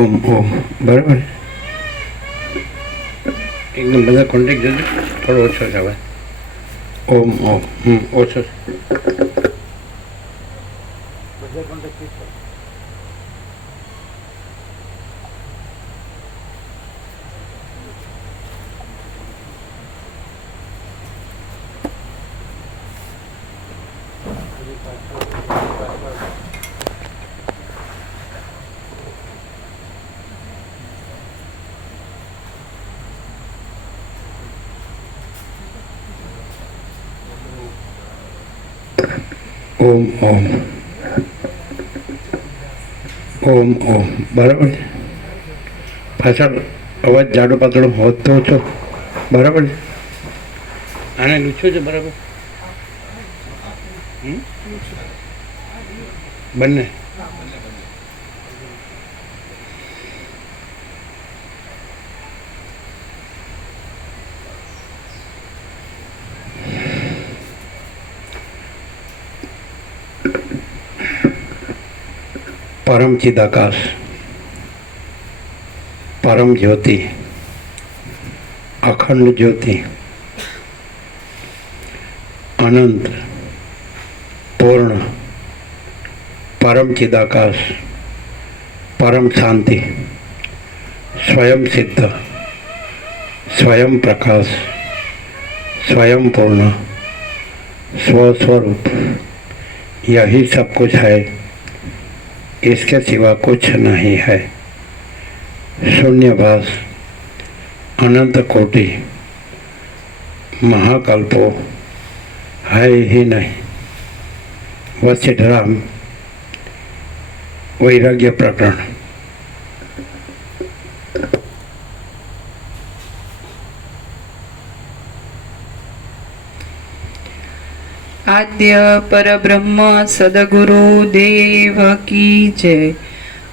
ઓમ ઓમ બરાબર. એકદમ બધા કોન્ટેક્ટ જજો, થોડો ઓછો છે હવે. ઓમ ઓમ ઓછો છે બધા કોન્ટેક્ટ. ઓમ ઓમ ઓમ ઓમ બરાબર. પાછળ અવાજ જાડો પાતળો હોતો છો બરાબર. આને લૂછો છે બરાબર બંને. परम चिदाकाश, परम ज्योति, अखंड ज्योति, अनंत पूर्ण परम चिदाकाश, परम शांति, स्वयं सिद्ध, स्वयं प्रकाश, स्वयं पूर्ण, स्वस्वरूप, यही सब कुछ है, इसके सिवा कुछ नहीं है। शून्यभास, अनंत कोटि, महाकल्पो है ही नहीं। वशिष्ठराम वैराग्य प्रकरण। आद्य परब्रह्म सद्गुरु देव की जय।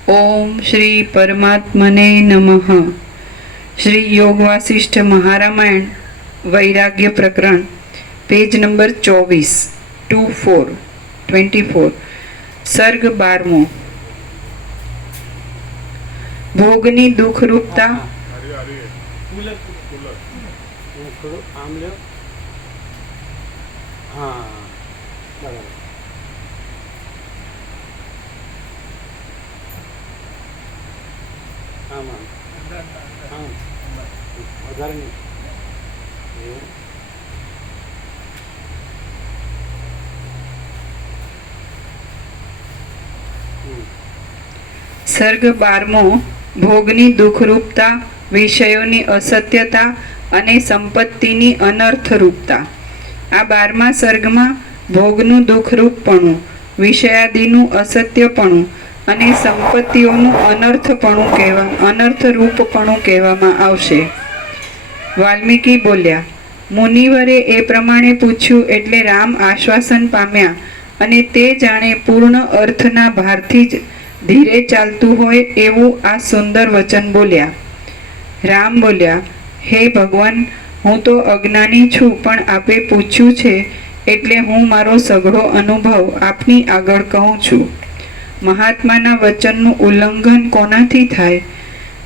ओम श्री परमात्मने नमः। श्री योग वासिष्ठ महारामायण वैराग्य प्रकरण पेज नंबर 24 सर्ग 12। भोगनी दुख रूपता। सर्ग 12 भोगनी दुखरूपता, विषयोनी असत्यता અને સંપત્તિની અનર્થરૂપતા। આ 12મા સર્ગમાં ભોગનું દુઃખરૂપપણું, વિષયાદિનું અસત્યપણું અને સંપત્તિઓનું અનર્થરૂપપણું કહેવામાં આવશે। વાલ્મીકી બોલ્યા, મુનિવરે એ પ્રમાણે પૂછ્યું એટલે રામ આશ્વાસન પામ્યા અને તે જાણે પૂર્ણ અર્થના ભારથી જ ધીરે ચાલતું હોય એવું આ સુંદર વચન બોલ્યા. રામ બોલ્યા, હે ભગવાન, હું તો અજ્ઞાની છું, પણ આપે પૂછ્યું છે એટલે હું મારો સઘળો અનુભવ આપની આગળ કહું છું. મહાત્માના વચનનું ઉલ્લંઘન કોનાથી થાય?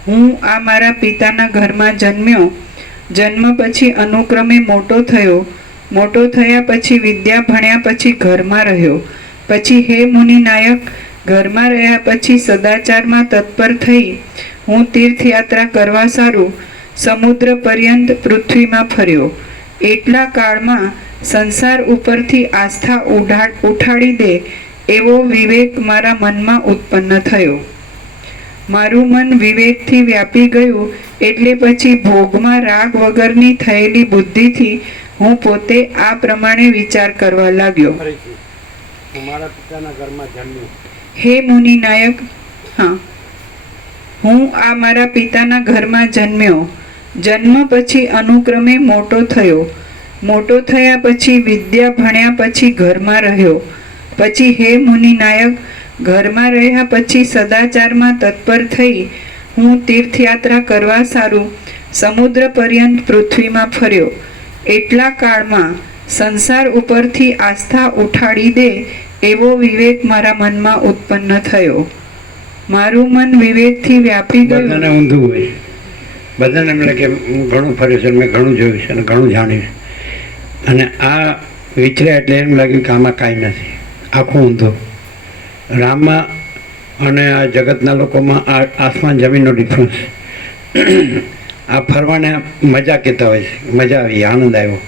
હું આ મારા પિતાના ઘરમાં જન્મ્યો, જન્મ પછી અનુક્રમે મોટો થયો, મોટો થયા પછી વિદ્યા ભણ્યા પછી ઘરમાં રહ્યો, પછી હે મુનિનાયક, ઘરમાં રહ્યા પછી સદાચારમાં તત્પર થઈ હું તીર્થયાત્રા કરવા સારું સમુદ્ર પર્યંત પૃથ્વીમાં ફર્યો. એટલા કાળમાં સંસાર ઉપરથી આસ્થા ઉઠાડી દે એવો વિવેક મારા મનમાં ઉત્પન્ન થયો. મારું મન વિવેકથી વ્યાપી ગયું એટલે પછી ભોગમાં રાગ વગરની થયેલી બુદ્ધિથી હું પોતે આ પ્રમાણે વિચાર કરવા લાગ્યો. હે મુનિનાયક, હા, હું આ મારા પિતાના ઘરમાં જન્મ્યો, જન્મ પછી અનુક્રમે મોટો થયો, મોટો થયા પછી વિદ્યા ભણ્યા પછી ઘરમાં રહ્યો, પછી હે મુનિનાયક, ઘરમાં રહ્યા પછી સદાચારમાં તત્પર થઈ હું તીર્થયાત્રા કરવા સારું સમુદ્ર પર્યંત પૃથ્વીમાં ફર્યો. એટલા કાળમાં સંસાર ઉપરથી આસ્થા ઉઠાડી દે એવો વિવેક મારા મનમાં ઉત્પન્ન થયો. મારું મન વિવેકથી વ્યાપી ગયું. બધાને ઊંધું હોય, બધાને એમ લાગે હું ઘણું ફર્યો છે, મેં ઘણું જોયું છે અને ઘણું જાણ્યું છે, અને આ વિચર્યા એટલે એમ લાગ્યું કે આમાં કાંઈ નથી, આખું ઊંધું. રામમાં અને આ જગતના લોકોમાં આ આસમાન જમીનનો ડિફરન્સ. આ ફરવાને મજા કહેતા હોય છે, મજા આવી, આનંદ આવ્યો,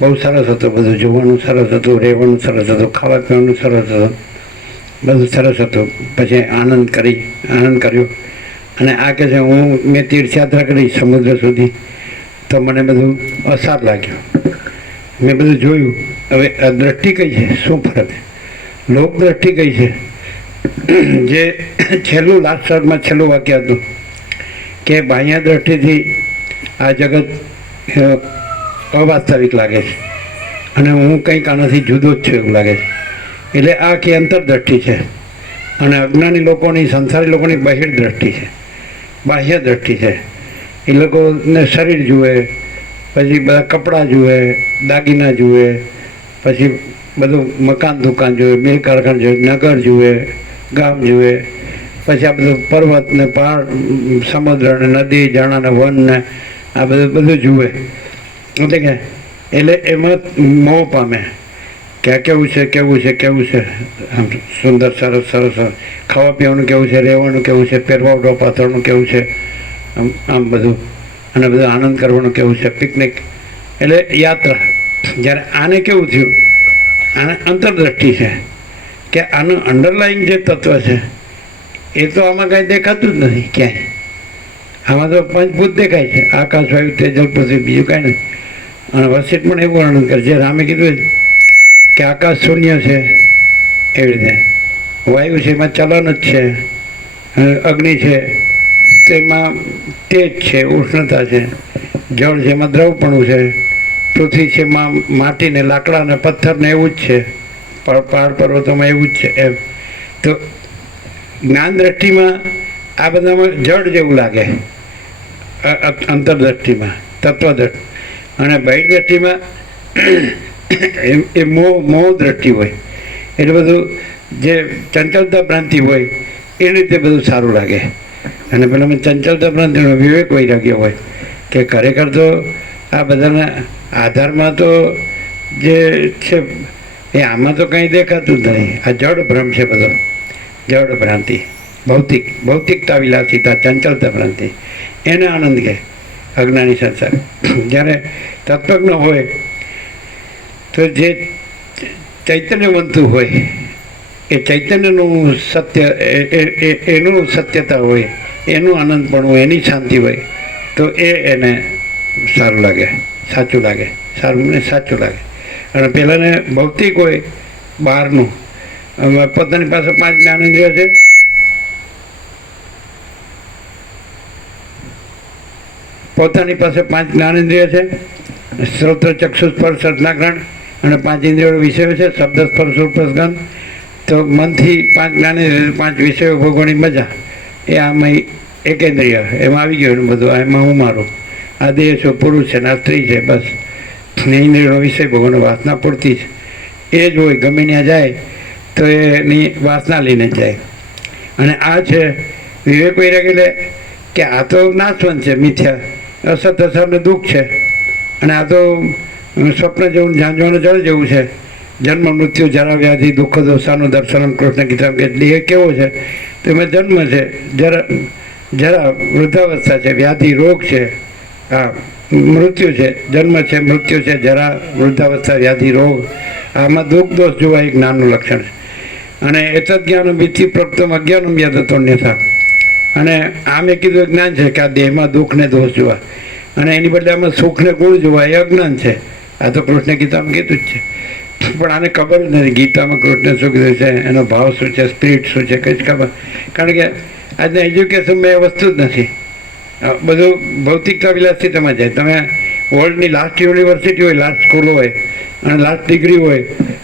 બહુ સરસ હતું, બધું જોવાનું સરસ હતું, રહેવાનું સરસ હતું, ખાવા પીવાનું સરસ હતું, બધું સરસ હતું. પછી આનંદ કર્યો. અને આ કહે છે મેં તીર્થયાત્રા કરી સમુદ્ર સુધી, તો મને બધું અસાર લાગ્યો, મેં બધું જોયું. હવે આ દ્રષ્ટિ કઈ છે, શું ફરક? લોક દ્રષ્ટિ કઈ છે? જે છેલ્લું લાસ્ટ શર્ટમાં છેલ્લું વાક્ય હતું કે બાહ્ય દ્રષ્ટિથી આ જગત અવાસ્તવિક લાગે છે અને હું કંઈક આનાથી જુદો જ છું એવું લાગે છે. એટલે આ આખી અંતરદ્રષ્ટિ છે. અને અજ્ઞાની લોકોની, સંસારી લોકોની બહિર દ્રષ્ટિ છે, બાહ્ય દ્રષ્ટિ છે. એ લોકોને શરીર જુએ, પછી બધા કપડાં જુએ, દાગીના જુએ, પછી બધું મકાન દુકાન જુએ, મિલ કારખાના જુએ, નગર જુએ, ગામ જુએ, પછી આ બધું પર્વત ને પહાડ, સમુદ્ર ને નદી, ઝરણા ને વન ને આ બધું જુએ. એટલે એમાં મોહ પામે કે આ કેવું છે, આમ સુંદર સરસ, ખાવા પીવાનું કેવું છે, રહેવાનું કેવું છે, પહેરવાડો પાથરવાનું કેવું છે, આમ બધું, અને બધું આનંદ કરવાનું કેવું છે, પિકનિક, એટલે યાત્રા. જ્યારે આને કેવું થયું, આને અંતરદ્રષ્ટિ છે કે આનું અંડરલાઈંગ જે તત્વ છે એ તો આમાં કાંઈ દેખાતું જ નથી ક્યાંય. આમાં તો પંચભૂત દેખાય છે, આકાશ, વાયુ, તેજલ, પૃથ્વી, બીજું કાંઈ નથી. અને વસિષ્ઠ પણ એવું વર્ણન કરે છે, રામે કીધું કે આકાશ શૂન્ય છે, એવી રીતે વાયુ છે એમાં ચલન જ છે, અગ્નિ છે તેમાં તેજ છે, ઉષ્ણતા છે, જળ છે એમાં દ્રવપણું છે, પૃથ્વી છે એમાં માટી ને લાકડા ને પથ્થર ને એવું જ છે, પહાડ પર્વતોમાં એવું જ છે. એમ તો જ્ઞાન દ્રષ્ટિમાં આ બધામાં જળ જેવું લાગે, અંતરદ્રષ્ટિમાં તત્વદ્રષ્ટિ, અને બહિર દ્રષ્ટિમાં એ મોહ દ્રષ્ટિ હોય. એટલે બધું જે ચંચલતા ભ્રાંતિ હોય એ રીતે બધું સારું લાગે. અને પેલામાં ચંચલતા ભ્રાંતિનો વિવેક વૈરાગ્ય હોય કે ખરેખર તો આ બધાના આધારમાં તો જે છે એ આમાં તો કંઈ દેખાતું જ નહીં. આ જડ ભ્રમ છે બધો, જડ ભ્રાંતિ, ભૌતિકતા વિલાસિતા, ચંચલતા ભ્રાંતિ, એને આનંદ કહે અજ્ઞાની સંસાર. જ્યારે તત્વજ્ઞ હોય તો જે ચૈતન્યવંતું હોય એ ચૈતન્યનું સત્ય, એનું સત્યતા હોય, એનું આનંદપણું, એની શાંતિ હોય, તો એને સારું લાગે, સાચું લાગે, સારું ને સાચું લાગે. અને પેલાને ભૌતિક હોય બહારનું, પોતાની પાસે 5 જ્ઞાનેન્દ્રિય છે, પોતાની પાસે 5 જ્ઞાનેન્દ્રિય છે, શ્રોત્ર, ચક્ષુ, સ્પર્શ, રસના ગ્રહણ, અને 5 ઇન્દ્રિયો વિષયો છે, શબ્દ, સ્પર્શ, રૂપ, રસ, ગંધ. તો મનથી 5 જ્ઞાની 5 વિષયો ભોગવવાની મજા એ આમાં એકેન્દ્રિય એમાં આવી ગયું એનું બધું. એમાં હું મારું આ દેહ છો પુરુષ છે ને આ સ્ત્રી છે, બસ ઇન્દ્રિયનો વિષય ભોગવવાની વાસના પૂરતી છે. એ જ હોય, ગમે ત્યાં જાય તો એની વાસના લઈને જ જાય. અને આ છે વિવેક વૈરાગ એટલે કે આ તો નાશવંત છે, મિથ્યા અસત અસરને દુઃખ છે, અને આ તો સ્વપ્ન જેવું ઝાંઝવાનું જળ જેવું છે. જન્મ મૃત્યુ જરા વ્યાધિ દુઃખ દોષાનું દર્શનમ કૃષ્ણ ગીતા કે દેહ કેવો છે તો એમાં જન્મ છે, જરા વૃદ્ધાવસ્થા છે, વ્યાધિ રોગ છે, આ મૃત્યુ છે, જન્મ છે, મૃત્યુ છે, જરા વૃદ્ધાવસ્થા વ્યાધિ રોગ, આમાં દુઃખ દોષ જોવા એક જ્ઞાનનું લક્ષણ છે. અને એતદ જ્ઞાન વિધિ પ્રપ્તમ અજ્ઞાનમ યદતોન્યથા. અને આ મેં કીધું જ્ઞાન છે કે આ દેહમાં દુઃખ ને દોષ જોવા, અને એની બદલે આમાં સુખ ને ગુણ જોવા એ અજ્ઞાન છે. આ તો કૃષ્ણ ગીતામાં કીધું જ છે, પણ આને ખબર જ નથી ગીતામાં કૃષ્ણ શું કીધું છે, એનો ભાવ શું છે, સ્પિરિટ શું છે, કંઈ જ ખબર. કારણ કે આજના એજ્યુકેશનમાં એ વસ્તુ જ નથી. બધું ભૌતિકતા વિલાસિતામાં જાય. તમે વર્લ્ડની લાસ્ટ યુનિવર્સિટી હોય, લાસ્ટ સ્કૂલ હોય અને લાસ્ટ ડિગ્રી હોય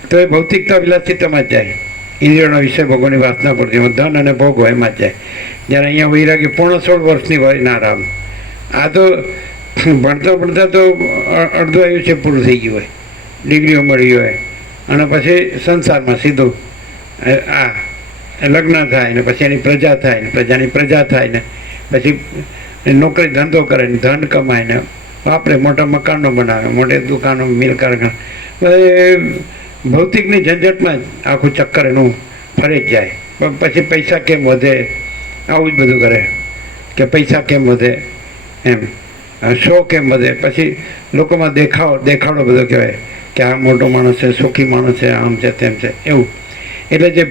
તો એ ભૌતિકતા વિલાસિતામાં જ જાય. ઇન્દ્રિયોના વિષય ભોગવવાની વાસના પડતી હોય, ધન અને ભોગ હોય એમાં જ જાય. જ્યારે અહીંયા વૈરાગી 16 વર્ષની હોય ના રામ. આ તો ભણતા ભણતા તો અડધું આયુષ્ય પૂરું થઈ ગયું હોય, ડિગ્રીઓ મળી હોય, અને પછી સંસારમાં સીધું આ લગ્ન થાય ને પછી એની પ્રજા થાય ને પ્રજાની પ્રજા થાય ને પછી નોકરી ધંધો કરે ને ધન કમાય ને વાપરે, મોટા મકાનો બનાવે, મોટી દુકાનો, મિલ કારખાના, ભૌતિકની ઝંઝટમાં જ આખું ચક્કર એનું ફરી જ જાય. પછી પૈસા કેમ વધે આવું જ બધું કરે કે પૈસા કેમ વધે એમ, શો કેમ વધે, પછી લોકોમાં દેખાડો બધો કહેવાય કે આ મોટો માણસ છે, સુખી માણસ છે, આમ છે તેમ છે એવું. એટલે જે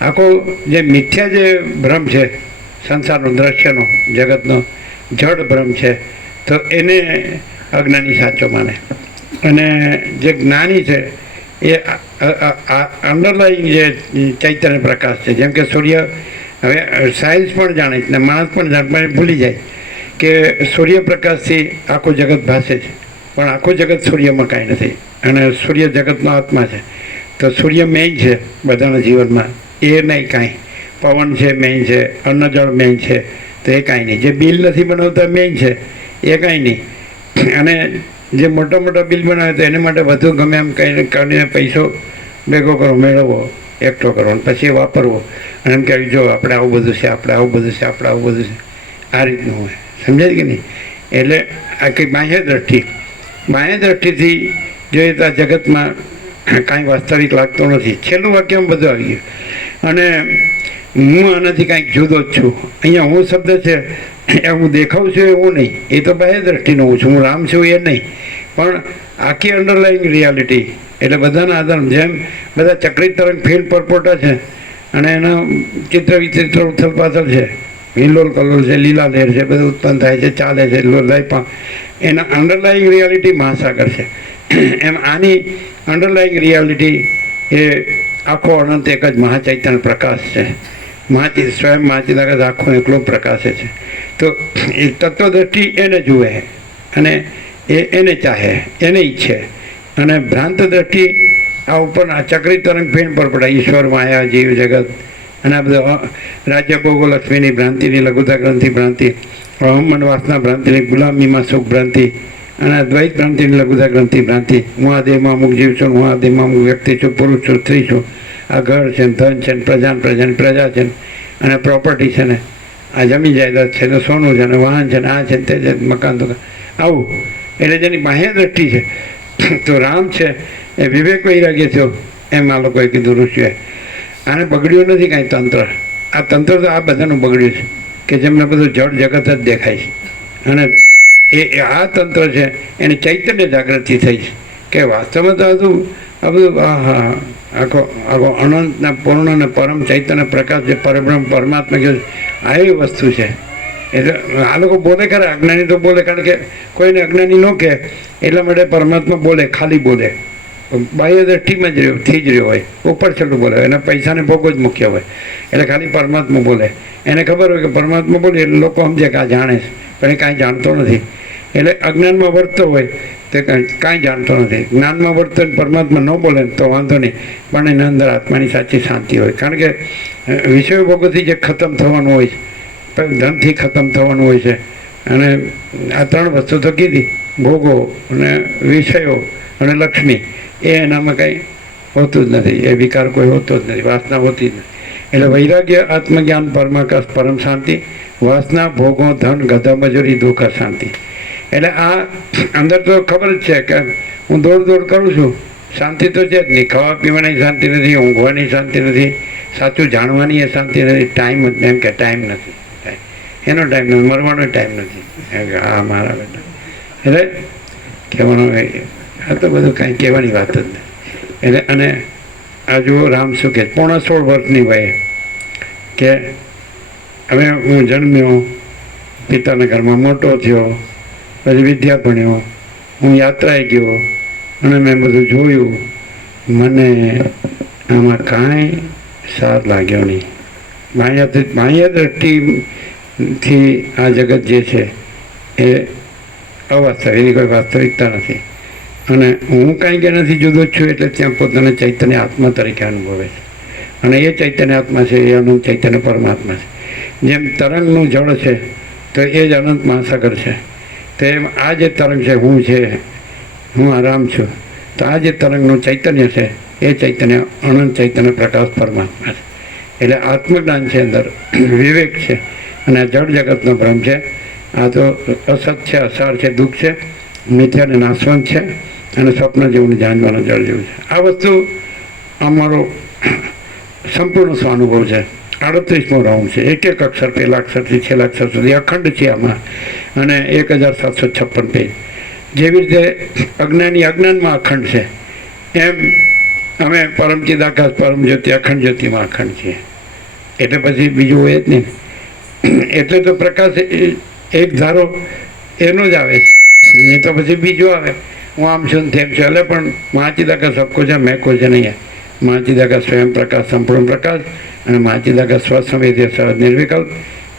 આખો જે મિથ્યા જે ભ્રમ છે સંસારનો, દ્રશ્યનો, જગતનો જડ ભ્રમ છે, તો એને અજ્ઞાની સાચો માને. અને જે જ્ઞાની છે એ અંડરલાઈંગ જે ચૈતન્ય પ્રકાશ છે, જેમ કે સૂર્ય, હવે સાયન્સ પણ જાણે છે ને માણસ પણ જાણે, પણ ભૂલી જાય કે સૂર્યપ્રકાશથી આખું જગત ભાસે છે, પણ આખું જગત સૂર્યમાં કાંઈ નથી, અને સૂર્ય જગતનો આત્મા છે. તો સૂર્ય મેઇન છે બધાના જીવનમાં, એ નહીં કાંઈ. પવન છે મેઇન છે, અન્નજળ મેઇન છે, તો એ કાંઈ નહીં. જે બિલ નથી બનાવતા મેઇન છે એ કાંઈ નહીં. અને જે મોટા મોટા બિલ બનાવે તો એને માટે વધુ ગમે એમ કંઈ કરીને પૈસો ભેગો કરો, મેળવવો, એકઠો કરવો, પછી એ વાપરવો, અને એમ કહેવાય જો આપણે આવું બધું છે, આપણે આવું બધું છે, આપણે આવું બધું છે, આ રીતનું હોય. સમજાય કે નહીં? એટલે આ કંઈ બાહ્ય દ્રષ્ટિથી જોઈએ તો આ જગતમાં કાંઈ વાસ્તવિક લાગતો નથી. છેલ્લું વાક્યમાં બધું આવી ગયું. અને હું આનાથી કાંઈક જુદો જ છું. અહીંયા હું શબ્દ છે એ હું દેખાઉં છું એવું નહીં, એ તો બાહ્ય દ્રષ્ટિનો હું છું, હું રામ છું એ નહીં, પણ આખી અંડરલાઈંગ રિયાલિટી. એટલે બધાના આધાર, જેમ બધા ચક્રી તરંગ ફીલ્ડ પરપોટા છે અને એના ચિત્ર વિચિત્ર ઉથલ પાથલ છે, હિલ્લોલ કલ્લોલ છે, લીલા લહેર છે, બધું ઉત્પન્ન થાય છે, ચાલે છે, લાઈપા, એના અંડરલાઈંગ રિયાલિટી મહાસાગર છે. એમ આની અંડરલાઈંગ રિયાલિટી એ આખો અનંત એક જ મહાચૈતન્ય પ્રકાશ છે. સ્વયં મહાચિદાકાશ આખો એકલો પ્રકાશે છે. તો એ તત્વદ્રષ્ટિ એને જુએ અને એને ચાહે, એને ઈચ્છે. અને ભ્રાંત દ્રષ્ટિ આ ઉપર આ ચક્રી તરંગ ફીણ પર પડે, ઈશ્વર, માયા, જીવ જગત, અને આ બધા રાજ્ય ભોગો લક્ષ્મીની ભ્રાંતિની, લઘુતા ગ્રંથિ ભ્રાંતિ, અહમન વાસના ભ્રાંતિની, ગુલામીમાં સુખ ભ્રાંતિ, અને દ્વૈત ભ્રાંતિની લઘુતા ગ્રંથિ ભ્રાંતિ. હું આ દેહમાં અમુક જીવ છું, હું આ દેહમાં અમુક વ્યક્તિ છું, પુરુષ છું, સ્ત્રી છું, આ ઘર છે, ધન છે, પ્રજાની પ્રજા છે, અને પ્રોપર્ટી છે ને આ જમીન જાયદાદ છે, તો સોનું છે ને વાહન છે ને આ છે તે છે, મકાન દુકાન, આવું. એટલે જેની બાહ્ય દ્રષ્ટિ છે. તો રામ છે એ વિવેક વૈરાગ્ય થયો, એમ આ લોકોએ કીધું ઋષિએ. આને બગડ્યું નથી કાંઈ તંત્ર. આ તંત્ર તો આ બધાનું બગડ્યું છે કે જેમને બધું જળ જગત જ દેખાય છે. અને એ આ તંત્ર છે એની ચૈતન્ય જાગૃતિ થઈ છે કે વાસ્તવમાં તો આ બધું આખો અનંતના પૂર્ણ અને પરમ ચૈતન્ય પ્રકાશ જે પરબ્રહ્મ પરમાત્મા કહે છે, આ એ વસ્તુ છે. એટલે આ લોકો બોલે ખરા, અજ્ઞાની તો બોલે, કારણ કે કોઈને અજ્ઞાની ન કહે એટલા માટે પરમાત્મા બોલે, ખાલી બોલે, બાહ્ય દ્રષ્ટિમાં જ રહ્યો, થી જ રહ્યો હોય, ઉપર છેલ્લું બોલે, એના પૈસાને ભોગો જ મુખ્ય હોય, એટલે ખાલી પરમાત્મા બોલે. એને ખબર હોય કે પરમાત્મા બોલે એટલે લોકો સમજે કે આ જાણે છે, પણ એ કાંઈ જાણતો નથી. એટલે અજ્ઞાનમાં વર્તતો હોય તે કાંઈ જાણતો નથી. જ્ઞાનમાં વર્તન પરમાત્મા ન બોલે ને તો વાંધો નહીં, પણ એના અંદર આત્માની સાચી શાંતિ હોય. કારણ કે વિષય ભોગોથી જે ખતમ થવાનું હોય છે, ધનથી ખતમ થવાનું હોય છે, અને આ ત્રણ વસ્તુ તો કીધી, ભોગો અને વિષયો અને લક્ષ્મી, એ એનામાં કંઈ હોતું જ નથી. એ વિકાર કોઈ હોતો જ નથી, વાસના હોતી જ નથી. એટલે વૈરાગ્ય, આત્મજ્ઞાન, પરમાકાશ, પરમ શાંતિ, વાસના, ભોગો, ધન, ગધા મજૂરી, દુઃખ, શાંતિ. એટલે આ અંદર તો ખબર જ છે કે હું દોડ કરું છું, શાંતિ તો છે જ નહીં. ખાવા પીવાની શાંતિ નથી, ઊંઘવાની શાંતિ નથી, સાચું જાણવાની એ શાંતિ નથી. ટાઈમ જ એમ કે ટાઈમ નથી, એનો ટાઈમ નથી, મરવાનો ટાઈમ નથી. હા મારા બેટા, એટલે કહેવાનું આ તો બધું કાંઈ કહેવાની વાત જ નથી. એટલે અને આ જુઓ રામ શું કહે, 16 વર્ષની વયે કે હવે હું જન્મ્યો, પિતાના ઘરમાં મોટો થયો, પછી વિદ્યા ભણ્યો, હું યાત્રાએ ગયો અને મેં બધું જોયું. મને આમાં કાંઈ સાર લાગ્યો નહીં. બાહ્ય દ્રષ્ટિથી આ જગત જે છે એ અવાસ્તવિક, એની કોઈ વાસ્તવિકતા નથી. અને હું કાંઈ કે નથી જુદો જ છું, એટલે ત્યાં પોતાના ચૈતન્ય આત્મા તરીકે અનુભવે છે. અને એ ચૈતન્ય આત્મા છે એ અનંત ચૈતન્ય પરમાત્મા છે. જેમ તરંગનું જળ છે તો એ જ અનંત મહાસાગર છે. તો એમ આ જે તરંગ છે, હું છે, હું આરામ છું, તો આ જે તરંગનું ચૈતન્ય છે એ ચૈતન્ય અનંત ચૈતન્ય પ્રકાશ પરમાત્મા છે. એટલે આત્મજ્ઞાન છે, અંદર વિવેક છે, અને આ જળ જગતનો ભ્રમ છે. આ તો અસત છે, અસાર છે, દુઃખ છે, મિથ્યા અને નાશવંત છે, અને સ્વપ્ન જેવું જાણવાનું જળ જેવું છે. આ વસ્તુ અમારો સંપૂર્ણ સ્વાનુભવ છે. 38મો રાઉન્ડ છે. એક અક્ષર, પહેલા અક્ષરથી છેલ્લા અક્ષર સુધી અખંડ છે આમાં, અને 1756 પેજ. જેવી રીતે અજ્ઞાની અજ્ઞાનમાં અખંડ છે, એમ અમે પરમચિદાકાશ, પરમ જ્યોતિ, અખંડ જ્યોતિમાં અખંડ છીએ. એટલે પછી બીજું હોય જ નહીં. એટલે તો પ્રકાશ એક ધારો એનો જ આવે છે, નહીં તો પછી બીજો આવે. હું આમ છું તેમ છે. એટલે પણ મહાચિદાકાશ સબકો છે, મેં કોઈ છે નહીં. મહાચિદાકાશ સ્વયં પ્રકાશ, સંપૂર્ણ પ્રકાશ, અને મહાચિદાકાશ સ્વસંવેદ્ય, સહજ, નિર્વિકલ્પ.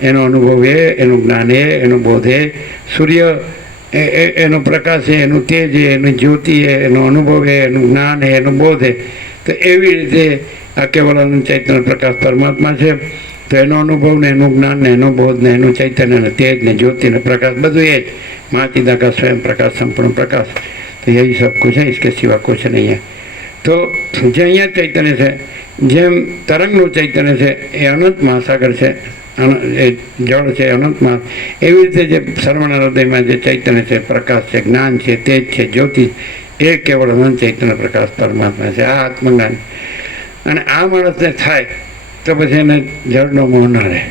એનો અનુભવ એ, એનું જ્ઞાન એ, એનો બોધ એ, સૂર્ય એનો પ્રકાશ એ, એનું તેજ એ, એની જ્યોતિ એ, એનો અનુભવ એ, એનું જ્ઞાન એ, એનો બોધ એ. તો એવી રીતે આ કેવલ અનંત ચૈતન્ય પ્રકાશ પરમાત્મા છે. તો એનો અનુભવ ને, એનું જ્ઞાન ને, એનો બોધ ને, એનું ચૈતન્ય ને, તેજ ને, જ્યોતિ ને, પ્રકાશ, બધું એ જ મહાચિદાકાશ સ્વયં પ્રકાશ, સંપૂર્ણ પ્રકાશ. તો यही सब कुछ है, इसके सिवा कुछ नहीं है. તો જે અહીંયા ચૈતન્ય છે, જેમ તરંગનું ચૈતન્ય છે એ અનંત મહાસાગર છે, એ જળ છે અનંતમાં, એવી રીતે જે સર્વના હૃદયમાં જે ચૈતન્ય છે, પ્રકાશ છે, જ્ઞાન છે, તેજ છે, જ્યોતિ, એ કેવળ અનંત ચૈતન્ય પ્રકાશ પરમાત્મા છે. આ આત્મજ્ઞાન. અને આ માણસને થાય તો પછી એને જળનો મોહ ના રહે.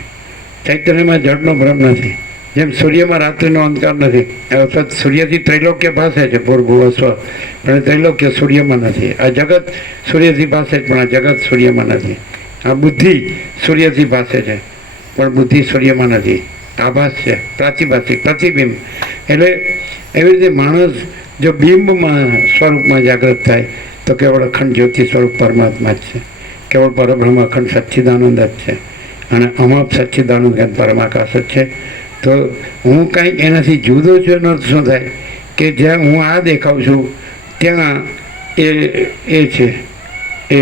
ચૈતન્યમાં જળનો ભ્રમ નથી. જેમ સૂર્યમાં રાત્રિનો અંધકાર નથી. અર્થાત સૂર્યથી ત્રૈલોક્ય ભાસે છે, ભૂર્ભુવ સ્વ, પણ એ ત્રૈલોક્ય સૂર્યમાં નથી. આ જગત સૂર્યથી ભાસે છે, પણ આ જગત સૂર્યમાં નથી. આ બુદ્ધિ સૂર્યથી ભાસે છે, પણ બુદ્ધિ સૂર્યમાં નથી. આભાસ છે, પ્રાતિભાસિક, પ્રતિબિંબ. એટલે એવી રીતે માણસ જો બિંબમાં સ્વરૂપમાં જાગૃત થાય તો કેવળ અખંડ જ્યોતિ સ્વરૂપ પરમાત્મા જ છે. કેવળ પરબ્રહ્મ અખંડ સચ્ચિદાનંદ જ છે, અને અમાપ સચ્ચિદાનંદ પરમાકાશ જ છે. તો હું કાંઈક એનાથી જુદો છું એનો શું થાય કે જ્યાં હું આ દેખાઉં છું ત્યાં એ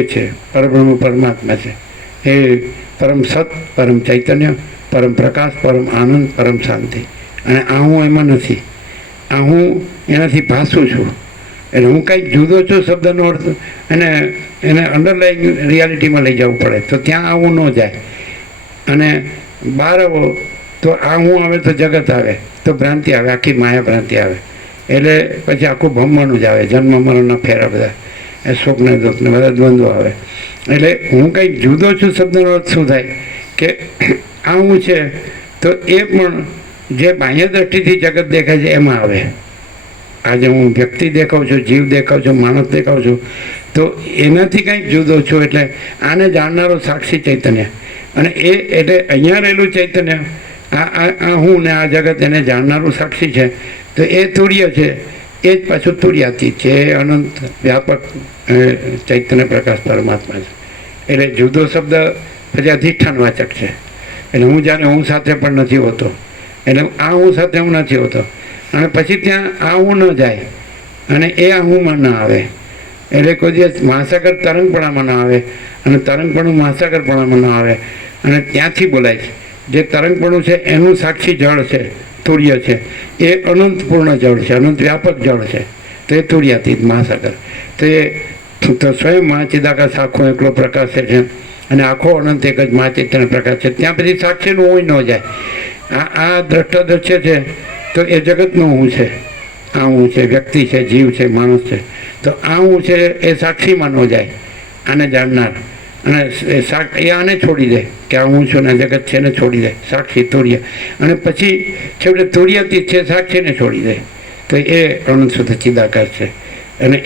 છે પરબ્રહ્મ પરમાત્મા છે. એ પરમ સત, પરમ ચૈતન્ય, પરમ પ્રકાશ, પરમ આનંદ, પરમ શાંતિ. અને આ હું એમાં નથી. આ હું એનાથી ભાસું છું. એટલે હું કંઈક જુદો છું શબ્દનો અર્થ એને અંડરલાઈન રિયાલિટીમાં લઈ જવું પડે, તો ત્યાં આવું ન જાય. અને બહાર આવો તો આ હું આવે તો જગત આવે, તો ભ્રાંતિ આવે, આખી માયા ભ્રાંતિ આવે. એટલે પછી આખું ભમવાનું જ આવે, જન્મ મરણના ફેરા બધા, એ સુખને દુઃખને બધા દ્વંદ્વો આવે. એટલે હું કંઈક જુદો છું શબ્દનો અર્થ શું થાય કે આ હું છે તો એ પણ જે બાહ્ય દ્રષ્ટિથી જગત દેખાય છે એમાં આવે. આજે હું વ્યક્તિ દેખાઉં છું, જીવ દેખાઉં છું, માણસ દેખાઉં છું, તો એનાથી કંઈક જુદો છું. એટલે આને જાણનારો સાક્ષી ચૈતન્ય, અને એ એટલે અહીંયા રહેલું ચૈતન્ય, આ હું ને આ જગત એને જાણનારું સાક્ષી છે. તો એ તુર્ય છે, એ જ પાછું તુર્યાતીત છે, એ અનંત વ્યાપક ચૈતન્ય પ્રકાશ પરમાત્મા છે. એટલે જુદો શબ્દ પછી અધિષ્ઠાનવાચક છે. એટલે હું જાણે હું સાથે પણ નથી હોતો, એટલે આ હું સાથે હું નથી હોતો. અને પછી ત્યાં આ હું ન જાય, અને એ આ હુંમાં ના આવે. એટલે કોઈ દિવસ મહાસાગર તરંગપણામાં ના આવે અને તરંગપણું મહાસાગરપણામાં ના આવે. અને ત્યાંથી બોલાય છે જે તરંગપણું છે એનું સાક્ષી જળ છે, તુર્ય છે, એ અનંતપૂર્ણ જળ છે, અનંત વ્યાપક જળ છે. તો એ તુર્યાતીત મહાસાગર. તો એ તો સ્વયં મહાચિદાકાશ આખો એકલો પ્રકાશ છે અને આખો અનંત એક જ મહાચૈતન્ય પ્રકાશ છે. ત્યાં પછી સાક્ષીનું હોય ન જાય. આ દ્રષ્ટાદ્રશ્ય છે તો એ જગતનું હું છે, આ હું છે, વ્યક્તિ છે, જીવ છે, માણસ છે. તો આ હું છે એ સાક્ષીમાં ન જાય, આને જાણનાર. અને એ આને છોડી દે કે આ હું છું ને જગત છે ને છોડી દે, સાક્ષી તુર્ય. અને પછી છેવટે તુર્યથી છે સાક્ષીને છોડી દે. તો એ અનંત શુદ્ધ ચિદાકાશ છે. અને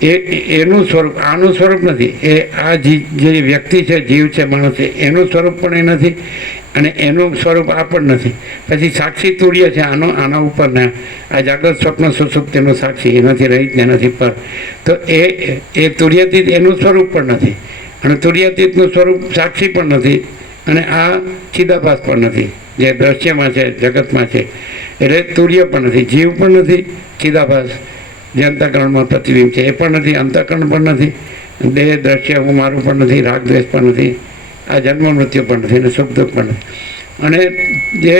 એનું સ્વરૂપ આનું સ્વરૂપ નથી. એ આ જે વ્યક્તિ છે, જીવ છે, માણસ છે, એનું સ્વરૂપ પણ એ નથી અને એનું સ્વરૂપ આ પણ નથી. પછી સાક્ષી તુર્ય છે આના ઉપર ને આ જાગ્રત સ્વપ્ન સુષુપ્તિનું સાક્ષી એ નથી રહિત ને નથી પર. તો એ તુર્યાતીત એનું સ્વરૂપ પણ નથી અને તુર્યાતીતનું સ્વરૂપ સાક્ષી પણ નથી અને આ ચિદાભાસ પણ નથી જે દ્રશ્યમાં છે, જગતમાં છે. એટલે તુર્ય પણ નથી, જીવ પણ નથી, ચિદાભાસ જે અંતઃકરણમાં પ્રતિબિંબ છે એ પણ નથી, અંતઃકરણ પણ નથી, દેહ દ્રશ્ય હું મારું પણ નથી, રાગ દ્વેષ પણ નથી, આ જન્મ મૃત્યુ પણ નથી અને સુખ દુઃખ પણ નથી. અને જે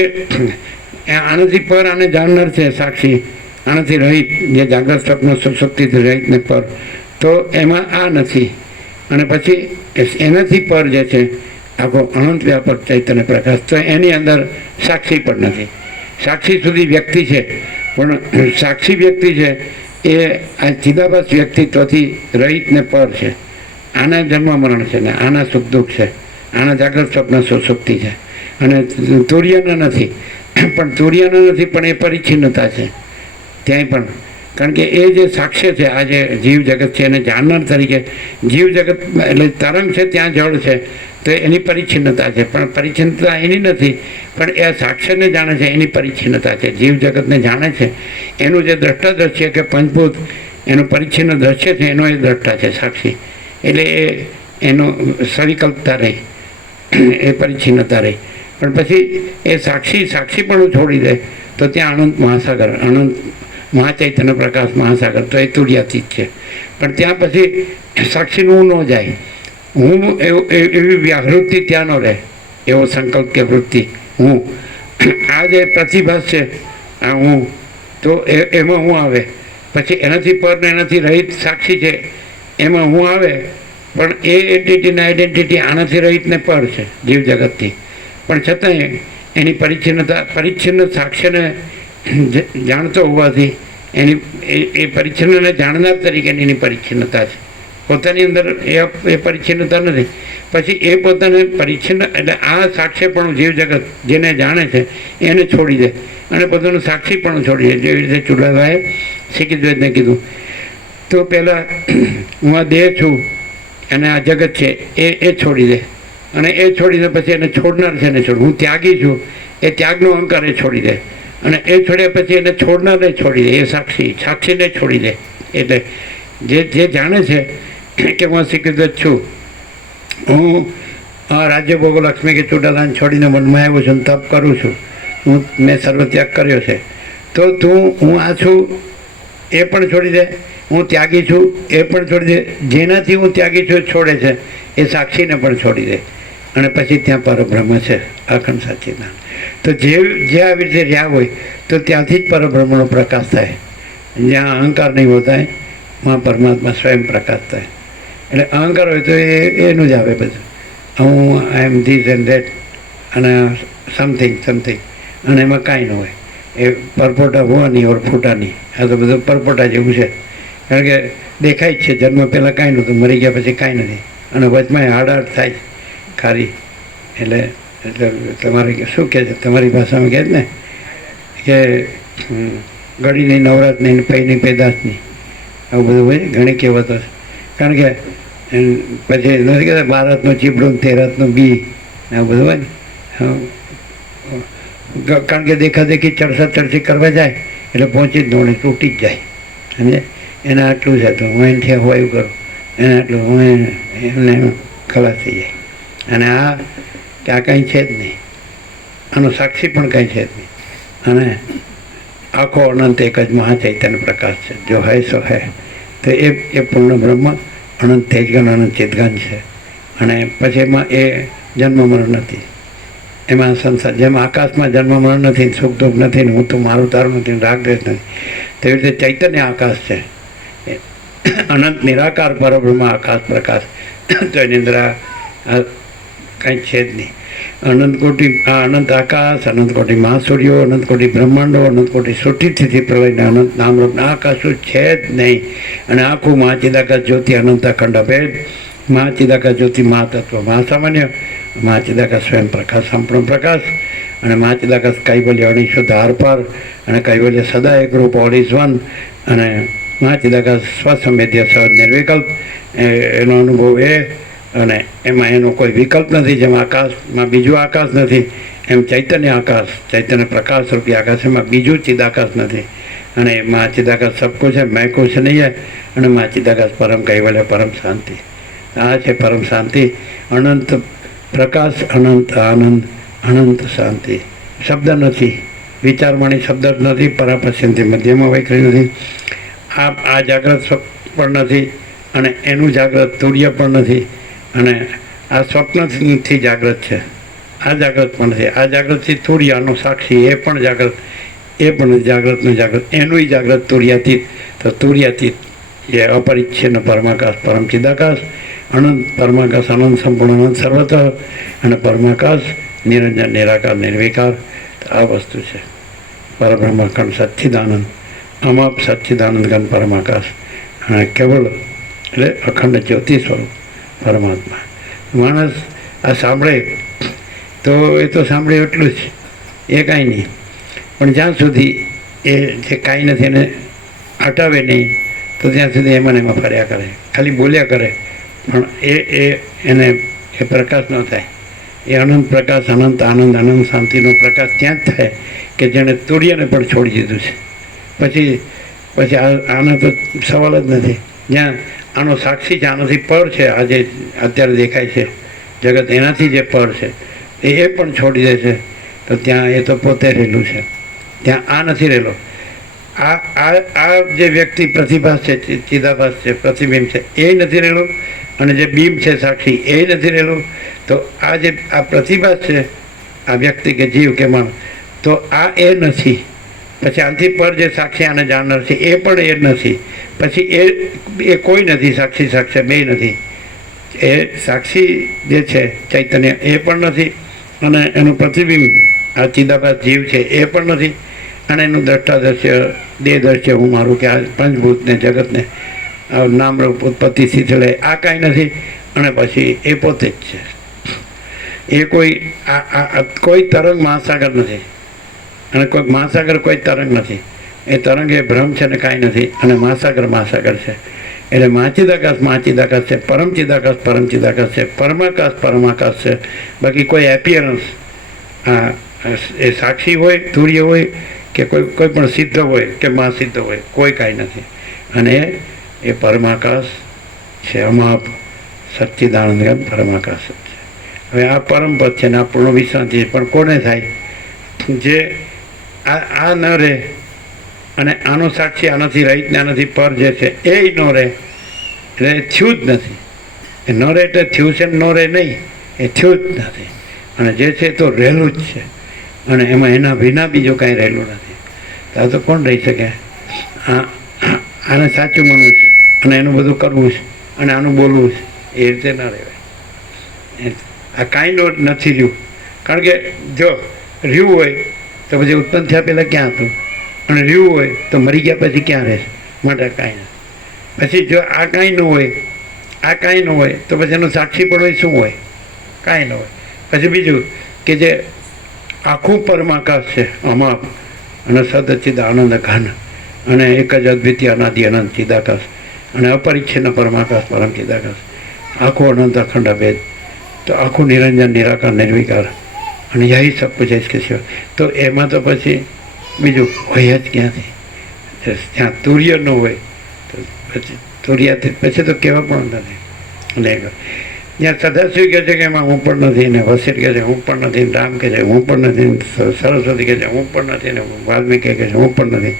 આનાથી પર આને જાણનાર છે સાક્ષી, આનાથી રહિત જે જાગ્રત સ્વપ્ન સુષુપ્તિથી રહિત ને પર, તો એમાં આ નથી. અને પછી એનાથી પર જે છે આખો અનંત વ્યાપક ચૈતન્ય પ્રકાશ, તો એની અંદર સાક્ષી પણ નથી. સાક્ષી સુધી વ્યક્તિ છે પણ સાક્ષી વ્યક્તિ છે એ આ ચિદાભાસ વ્યક્તિત્વથી રહિત ને પર છે. આના જન્મ મરણ છે ને આના સુખ દુઃખ છે, આના જાગ્રત સ્વપ્ન સુષુપ્તિ છે. અને તુર્યના નથી પણ તુર્યના નથી પણ એ પરિચ્છિન્નતા છે ત્યાંય પણ. કારણ કે એ જે સાક્ષ્ય છે આ જે જીવ જગત છે એને જાણનાર તરીકે, જીવ જગત એટલે તરંગ છે ત્યાં જળ છે તો એની પરિચ્છિન્નતા છે. પણ પરિચ્છિન્નતા એની નથી પણ એ સાક્ષ્યને જાણે છે એની પરિચ્છિન્નતા છે. જીવ જગતને જાણે છે એનું જે દ્રષ્ટા દ્રશ્ય કે પંચભૂત એનું પરિચ્છિન્ન દ્રશ્ય છે એનો એ દ્રષ્ટા છે સાક્ષી. એટલે એનો સવિકલ્પતા રહી, એ પરિચ્છિન્નતા રહી. પણ પછી એ સાક્ષી પણ છોડી દે તો ત્યાં અનંત મહાસાગર, અનંત મહાચૈતન્ય પ્રકાશ મહાસાગર, તો એ તુર્યાતીત છે. પણ ત્યાં પછી સાક્ષીનું ન જાય, હું એવી વ્યાવૃત્તિ ત્યાં ન રહે, એવો સંકલ્પ કે વૃત્તિ હું. આ જે પ્રતિભાસ છે આ હું, તો એમાં હું આવે. પછી એનાથી પર ને એનાથી રહિત સાક્ષી છે એમાં હું આવે. પણ એ એન્ટિટીને આઈડેન્ટિટી આનાથી રહિત ને પર છે જીવ જગતથી. પણ છતાંય એની પરિચ્છિન્ન સાક્ષ્યને જાણતો હોવાથી એની એ પરિચ્છિન્નને જાણનાર તરીકેની એની પરિચ્છિન્નતા છે. પોતાની અંદર એ પરિચ્છિન્નતા નથી. પછી એ પોતાને પરિચ્છિન્ન એટલે આ સાક્ષ્યપણું જીવ જગત જેને જાણે છે એને છોડી દે અને પોતાનું સાક્ષીપણું છોડી દે. જેવી રીતે ચુડાલાએ સિકિદ્વૈતને કીધું તો પહેલાં હું આ દેહ છું અને આ જગત છે એ છોડી દે. અને એ છોડી દે પછી એને છોડનાર છે એને છોડ. હું ત્યાગી છું એ ત્યાગનો અહંકાર એ છોડી દે. અને એ છોડ્યા પછી એને છોડનારને છોડી દે, એ સાક્ષીને છોડી દે. એટલે જે જાણે છે કે હું સિકિદ્વૈત છું, હું રાજ્ય ભોગો લક્ષ્મી કે ચુડાલાને છોડીને મનમાં આવ્યો છું, તપ કરું છું, મેં સર્વત્યાગ કર્યો છે, તો હું આ છું એ પણ છોડી દે, હું ત્યાગી છું એ પણ છોડી દે. જેનાથી હું ત્યાગી છું એ છોડે છે એ સાક્ષીને પણ છોડી દે. અને પછી ત્યાં પરબ્રહ્મ છે અખંડ સચ્ચિદાનંદ. તો જે આવી રીતે રહ્યા હોય તો ત્યાંથી જ પરબ્રહ્મનો પ્રકાશ થાય. જ્યાં અહંકાર નહીં હોતા માં પરમાત્મા સ્વયં પ્રકાશ થાય. એટલે અહંકાર હોય તો એનું જ આવે બધું, હું આઈ એમ ધીસ એન્ડ ધેટ અને સમથિંગ અને એમાં કાંઈ ન હોય. એ પરપોટા હોવાની ઓર ફૂટાની, આ તો બધું પરપોટા જેવું છે. કારણ કે દેખાય જ છે, જન્મ પહેલાં કાંઈ નહોતું, મરી ગયા પછી કાંઈ નથી અને વચમાં હાડાહાડ થાય ખારી. એટલે તમારે શું કહે છે તમારી ભાષામાં કહે છે ને કે ગળીની નવરાતની પૈની પેદાશની, આવું બધું હોય ઘણી કહેવતો છે. કારણ કે પછી નથી કહેતા ભારતનું ચીપડું તેરતનું બી, આવું બધું હોય ને. કારણ કે દેખાદેખી ચડસી કરવા જાય એટલે પહોંચી જ દોડે તૂટી જ જાય. અને એને આટલું છે તો હું એનાથી હોય એવું કરું, એને આટલું હું એમને ખલાસ થઈ જાય. અને આ કે આ કંઈ છે જ નહીં, આનો સાક્ષી પણ કંઈ છે જ નહીં. અને આખો અનંત એક જ મહાચૈતન્ય પ્રકાશ છે. જો હૈ સો હૈ, તો એ પૂર્ણ બ્રહ્મ અનંત તેજગન અનંત ચેતગન છે. અને પછી એમાં એ જન્મ મરણ નથી. એમાં સંસાર જેમ આકાશમાં જન્મ મરણ નથી, સુખ દુઃખ નથી, ને હું તો મારું તારું નથી, રાગ દ્વેષ નથી, તેવી રીતે ચૈતન્ય આકાશ છે. અનંત નિરાકાર પરબ્રહ્મ આકાશ પ્રકાશ. તો એની અંદર આ કંઈ છે જ નહીં. અનંત કોટી આ અનંત આકાશ, અનંત કોટી મહાસૂર્યો, અનંત કોટી બ્રહ્માંડો, અનંત કોટી સૃષ્ટિથી પ્રલયને અનંત નામરૂપ આકાશું છે જ નહીં. અને આખું મહાચિદાકાશ જ્યોતિ અનંત અખંડ અભેદ, મહાચિદાકાશ જ્યોતિ મહાતત્વ મહાસામાન્ય, મહાચિદાકાશ સ્વયં પ્રકાશ સંપૂર્ણ પ્રકાશ, અને મહાચિદાકાશ કૈવલ્ય અનિશુદ્ધ આરપાર, અને કૈવલ્ય સદા એકરૂપ ઓલ ઇઝ વન, અને મહાચિદાકાશ સ્વસંવેદ્ય સહજ નિર્વિકલ્પ. એનો અનુભવ અને એમાં એનો કોઈ વિકલ્પ નથી. જેમ આકાશમાં બીજું આકાશ નથી, એમ ચૈતન્ય આકાશ, ચૈતન્ય પ્રકાશ રૂપી આકાશ, એમાં બીજું ચિદાકાશ નથી. અને એમાં ચિદાકાશ સબકો છે, મેં કુછ નહીં હે. અને માં ચિદાકાશ પરમ કૈવલ્ય પરમ શાંતિ. આ છે પરમ શાંતિ, અનંત પ્રકાશ, અનંત આનંદ, અનંત શાંતિ. શબ્દ નથી, વિચારવાણી શબ્દ જ નથી, પરાપશ્યંતિ મધ્યમાં વૈખરી નથી. આ જાગ્રત પણ નથી, અને એનું જાગ્રત તુર્ય પણ નથી. અને આ સ્વપ્નથી જાગ્રત છે, આ જાગ્રત પણ નથી. આ જાગ્રતથી તુર્યાનો સાક્ષી, એ પણ જાગ્રત, એ પણ જાગ્રતનું જાગ્રત, એનું જાગ્રત તુર્યાતીત. તો તુર્યાતીત એ અપરિચ્છિન્ન પરમાકાશ, પરમ ચિદાકાશ, અનંત પરમાકાશ, અનંત સંપૂર્ણ અનંત સર્વતઃ, અને પરમાકાશ નિરંજન નિરાકાર નિર્વિકાર. આ વસ્તુ છે પરબ્રહ્મ ખંડ સચ્ચિદાનંદ, અમાપ સચ્ચિદાનંદ ઘન પરમાકાશ, અને કેવળ એટલે અખંડ જ્યોતિ સ્વરૂપ પરમાત્મા. માણસ આ સાંભળે તો એ તો સાંભળે એટલું જ, એ કાંઈ નહીં. પણ જ્યાં સુધી એ જે કાંઈ નથી એને હટાવે નહીં, તો ત્યાં સુધી એમાં એમાં ફર્યા કરે, ખાલી બોલ્યા કરે, પણ એને એ પ્રકાશ ન થાય. એ અનંત પ્રકાશ, અનંત આનંદ, અનંત શાંતિનો પ્રકાશ ત્યાં જ થાય કે જેણે તુર્યને પણ છોડી દીધું છે. પછી આનો તો સવાલ જ નથી. જ્યાં આનો સાક્ષી છે, આનાથી પર છે, આજે અત્યારે દેખાય છે જગત, એનાથી જે પર છે એ પણ છોડી દે છે, તો ત્યાં એ તો પોતે રહેલું છે, ત્યાં આ નથી રહેલો. આ જે વ્યક્તિ પ્રતિભાસ છે, ચિદાભાસ છે, પ્રતિબિંબ છે, એ નથી રહેલો. અને જે બિંબ છે સાક્ષી, એ નથી રહેલું. તો આ જે આ પ્રતિભાસ છે, આ વ્યક્તિ કે જીવ કે મન, તો આ એ નથી. પછી આનાથી પર જે સાક્ષી આને જાણનાર છે, એ પણ એ નથી. પછી એ કોઈ નથી, સાક્ષી સાક્ષી બે નથી. એ સાક્ષી જે છે ચૈતન્ય, એ પણ નથી. અને એનું પ્રતિબિંબ આ ચિદાભાસ જીવ છે, એ પણ નથી. અને એનું દ્રષ્ટાદર્શ્ય, દેહદર્શ્ય, હું મારું કે આ પંચભૂતને જગતને નામરૂપ ઉત્પત્તિ સ્થિતિ લે, આ કાંઈ નથી. અને પછી એ પોતે જ છે. એ કોઈ તરંગ મહાસાગર નથી, અને કોઈ મહાસાગર કોઈ તરંગ નથી. એ તરંગ એ ભ્રમ છે ને કાંઈ નથી. અને મહાસાગર મહાસાગર છે. એટલે મહાચિદાકાશ છે, પરમ ચિદાકાશ છે, પરમાકાશ છે. બાકી કોઈ એપિયરન્સ એ સાક્ષી હોય, તુર્ય હોય, કે કોઈ પણ સિદ્ધ હોય કે મહાસિદ્ધ હોય, કોઈ કાંઈ નથી. અને એ પરમાકાશ છે, અમાપ સચ્ચિદાનંદ પરમાકાશ છે. હવે આ પરમપદ છે ને આ પૂર્ણ વિશ્રાંતિ છે. પણ કોને થાય? જે આ ન રહે, અને આનો સાક્ષી આનાથી રહિત ને આનાથી પર જે છે એ ન રહે, એટલે થયું જ નથી. એ ન રહે એટલે થયું છે, ન રહે નહીં, એ થયું જ નથી. અને જે છે તો રહેલું જ છે. અને એમાં એના વિના બીજું કાંઈ રહેલું નથી. તો આ તો કોણ રહી શકે? આને સાચું માનવું છે, અને એનું બધું કરવું છે, અને આનું બોલવું છે, એ રીતે ના રહેવાય. આ કાંઈ નથી રહ્યું. કારણ કે જો રહ્યું હોય તો પછી ઉત્પન્ન થયા પહેલાં ક્યાં હતું? અને રહ્યું હોય તો મરી ગયા પછી ક્યાં રહેશે? માટે કાંઈ નથી. પછી જો આ કાંઈ ન હોય, આ કાંઈ ન હોય, તો પછી એનું સાક્ષી પણ હોય શું હોય? કાંઈ ન હોય. પછી બીજું કે જે આખું પરમાકાશ છે, અમાપ અને સદચિદ આનંદ ઘન, અને એક જ અદ્વિતીય અનાદિ અનંત ચિદાકાશ, અને અપરિચ્છિન્ન પરમાકાશ પરમ ચિદાકાશ, આખું અનંત અખંડ અભેદ. તો આખું નિરંજન નિરાકાર નિર્વિકાર, અને યહી સબ કુછ इसके सिवा. તો એમાં તો પછી બીજું હોય જ ક્યાંથી? ત્યાં તુર્ય ન હોય તો પછી તુર્યાથી પછી તો કહેવા પણ નથી. અને જ્યાં સદાશિવ કહે છે કે એમાં હું પણ નથી, ને વસિષ્ઠ કહે છે હું પણ નથી, ને રામ કહે છે હું પણ નથી, ને સરસ્વતી કહે છે હું પણ નથી, ને વાલ્મીકી કહે છે હું પણ નથી.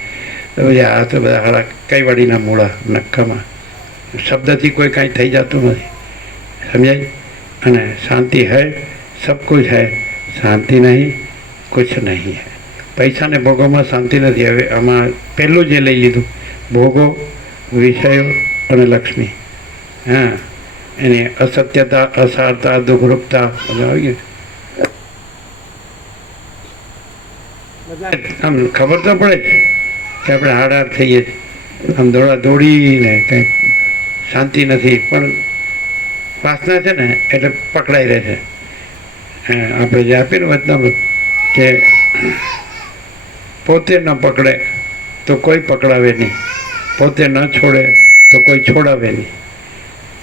તો પછી આ તો બધા હારા કઈવાડીના મૂળા નક્કામાં શબ્દથી કોઈ કાંઈ થઈ જતું નથી. સમજાય? અને શાંતિ હૈ, સબ કુછ હૈ, શાંતિ નહીં કુછ નહીં હૈ. પૈસાને ભોગોમાં શાંતિ નથી. હવે આમાં પહેલું જે લઈ લીધું, ભોગો, વિષયો અને લક્ષ્મી. હા, એની અસત્યતા, અસારતા, દુઃખરૂપતા બધું આવી ગયું. આમ ખબર તો પડે જ કે આપણે હાડ થઈએ છીએ, આમ દોડીને કંઈ શાંતિ નથી. પણ વાસના છે ને એટલે પકડાઈ રહે છે. આપણે જે આપીને વચનામૃત કે પોતે ન પકડે તો કોઈ પકડાવે નહીં, પોતે ન છોડે તો કોઈ છોડાવે નહીં,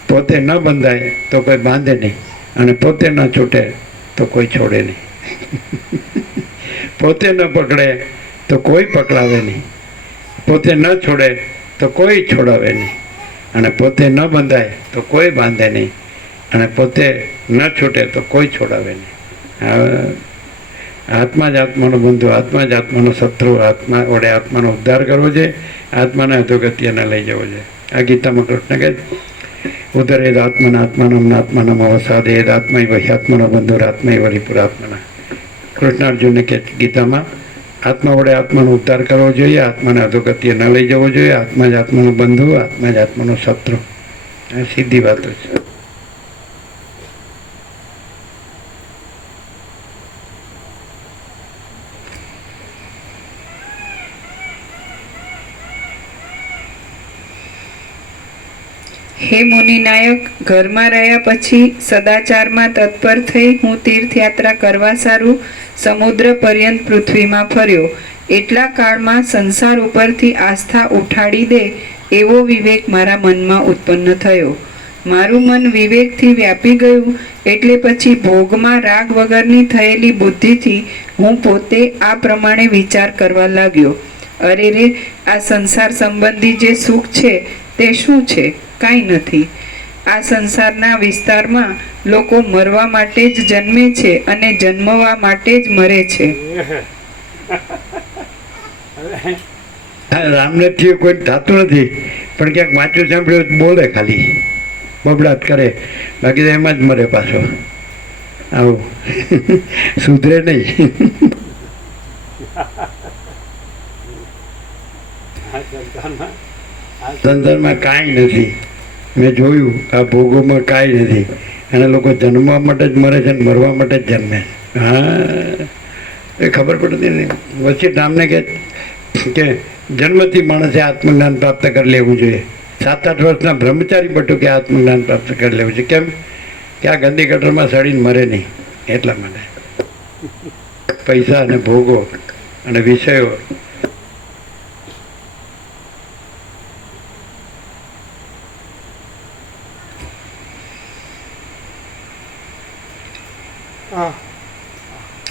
પોતે ન બંધાય તો કોઈ બાંધે નહીં, અને પોતે ન છૂટે તો કોઈ છોડે નહીં. પોતે ન પકડે તો કોઈ પકડાવે નહીં, પોતે ન છોડે તો કોઈ છોડાવે નહીં, અને પોતે ન બંધાય તો કોઈ બાંધે નહીં, અને પોતે ન છૂટે તો કોઈ છોડાવે નહીં. આત્મા જ આત્માનો બંધુ, આત્મા જ આત્માનો શત્રુ, આત્મા વડે આત્માનો ઉદ્ધાર કરવો છે, આત્માને અધોગત્યને લઈ જવો છે. આ ગીતામાં કૃષ્ણ કહે ઉદરેદ આત્માના આત્માનમ આત્માનમ અવસાદેદ આત્મા વહ્યાત્માનો બંધુર આત્મા વરિપુરાત્માના. કૃષ્ણ અર્જુનને કહે ગીતામાં આત્મા વડે આત્માનો ઉદ્ધાર કરવો જોઈએ, આત્માને અધોગત્ય ન લઈ જવો જોઈએ, આત્મા જ આત્માનો બંધુ, આત્મા જ આત્માનો શત્રુ. આ સીધી વાતો છે. હે મુનિનાયક, ઘરમાં રહ્યા પછી સદાચારમાં તત્પર થઈ હું તીર્થયાત્રા કરવા સારું સમુદ્ર પર્યંત પૃથ્વીમાં ફર્યો. એટલા કાળમાં સંસાર ઉપરથી આસ્થા ઉઠાડી દે એવો વિવેક મારા મનમાં ઉત્પન્ન થયો. મારું મન વિવેકથી વ્યાપી ગયું એટલે પછી ભોગમાં રાગ વગરની થયેલી બુદ્ધિથી હું પોતે આ પ્રમાણે વિચાર કરવા લાગ્યો. અરે રે, આ સંસાર સંબંધી જે સુખ છે તે શું છે? કાંઈ નથી. આ સંસારના વિસ્તારમાં લોકો મરવા માટે જ જન્મે છે અને જન્મવા માટે જ મરે છે. રામને કોઈ થતું નથી, પણ ક્યાંક વાંચ્યું સાંભળ્યું બોલે, ખાલી બબડાટ કરે, બાકી તો એમાં જ મરે પાછો. આવું સુધરે નહીં. સંસારમાં કાંઈ નથી. મેં જોયું આ ભોગોમાં કાંઈ નથી, અને લોકો જન્મવા માટે જ મરે છે ને મરવા માટે જ જન્મે. હા, એ ખબર પડતી નહીં. વચ્ચે રામને કે જન્મથી માણસે આત્મજ્ઞાન પ્રાપ્ત કરી લેવું જોઈએ. 7-8 વર્ષના બ્રહ્મચારી બટું કે આત્મજ્ઞાન પ્રાપ્ત કરી લેવું છે. કેમ કે આ ગંદી ગટરમાં સડીને મરે નહીં, એટલા માટે. પૈસા અને ભોગો અને વિષયો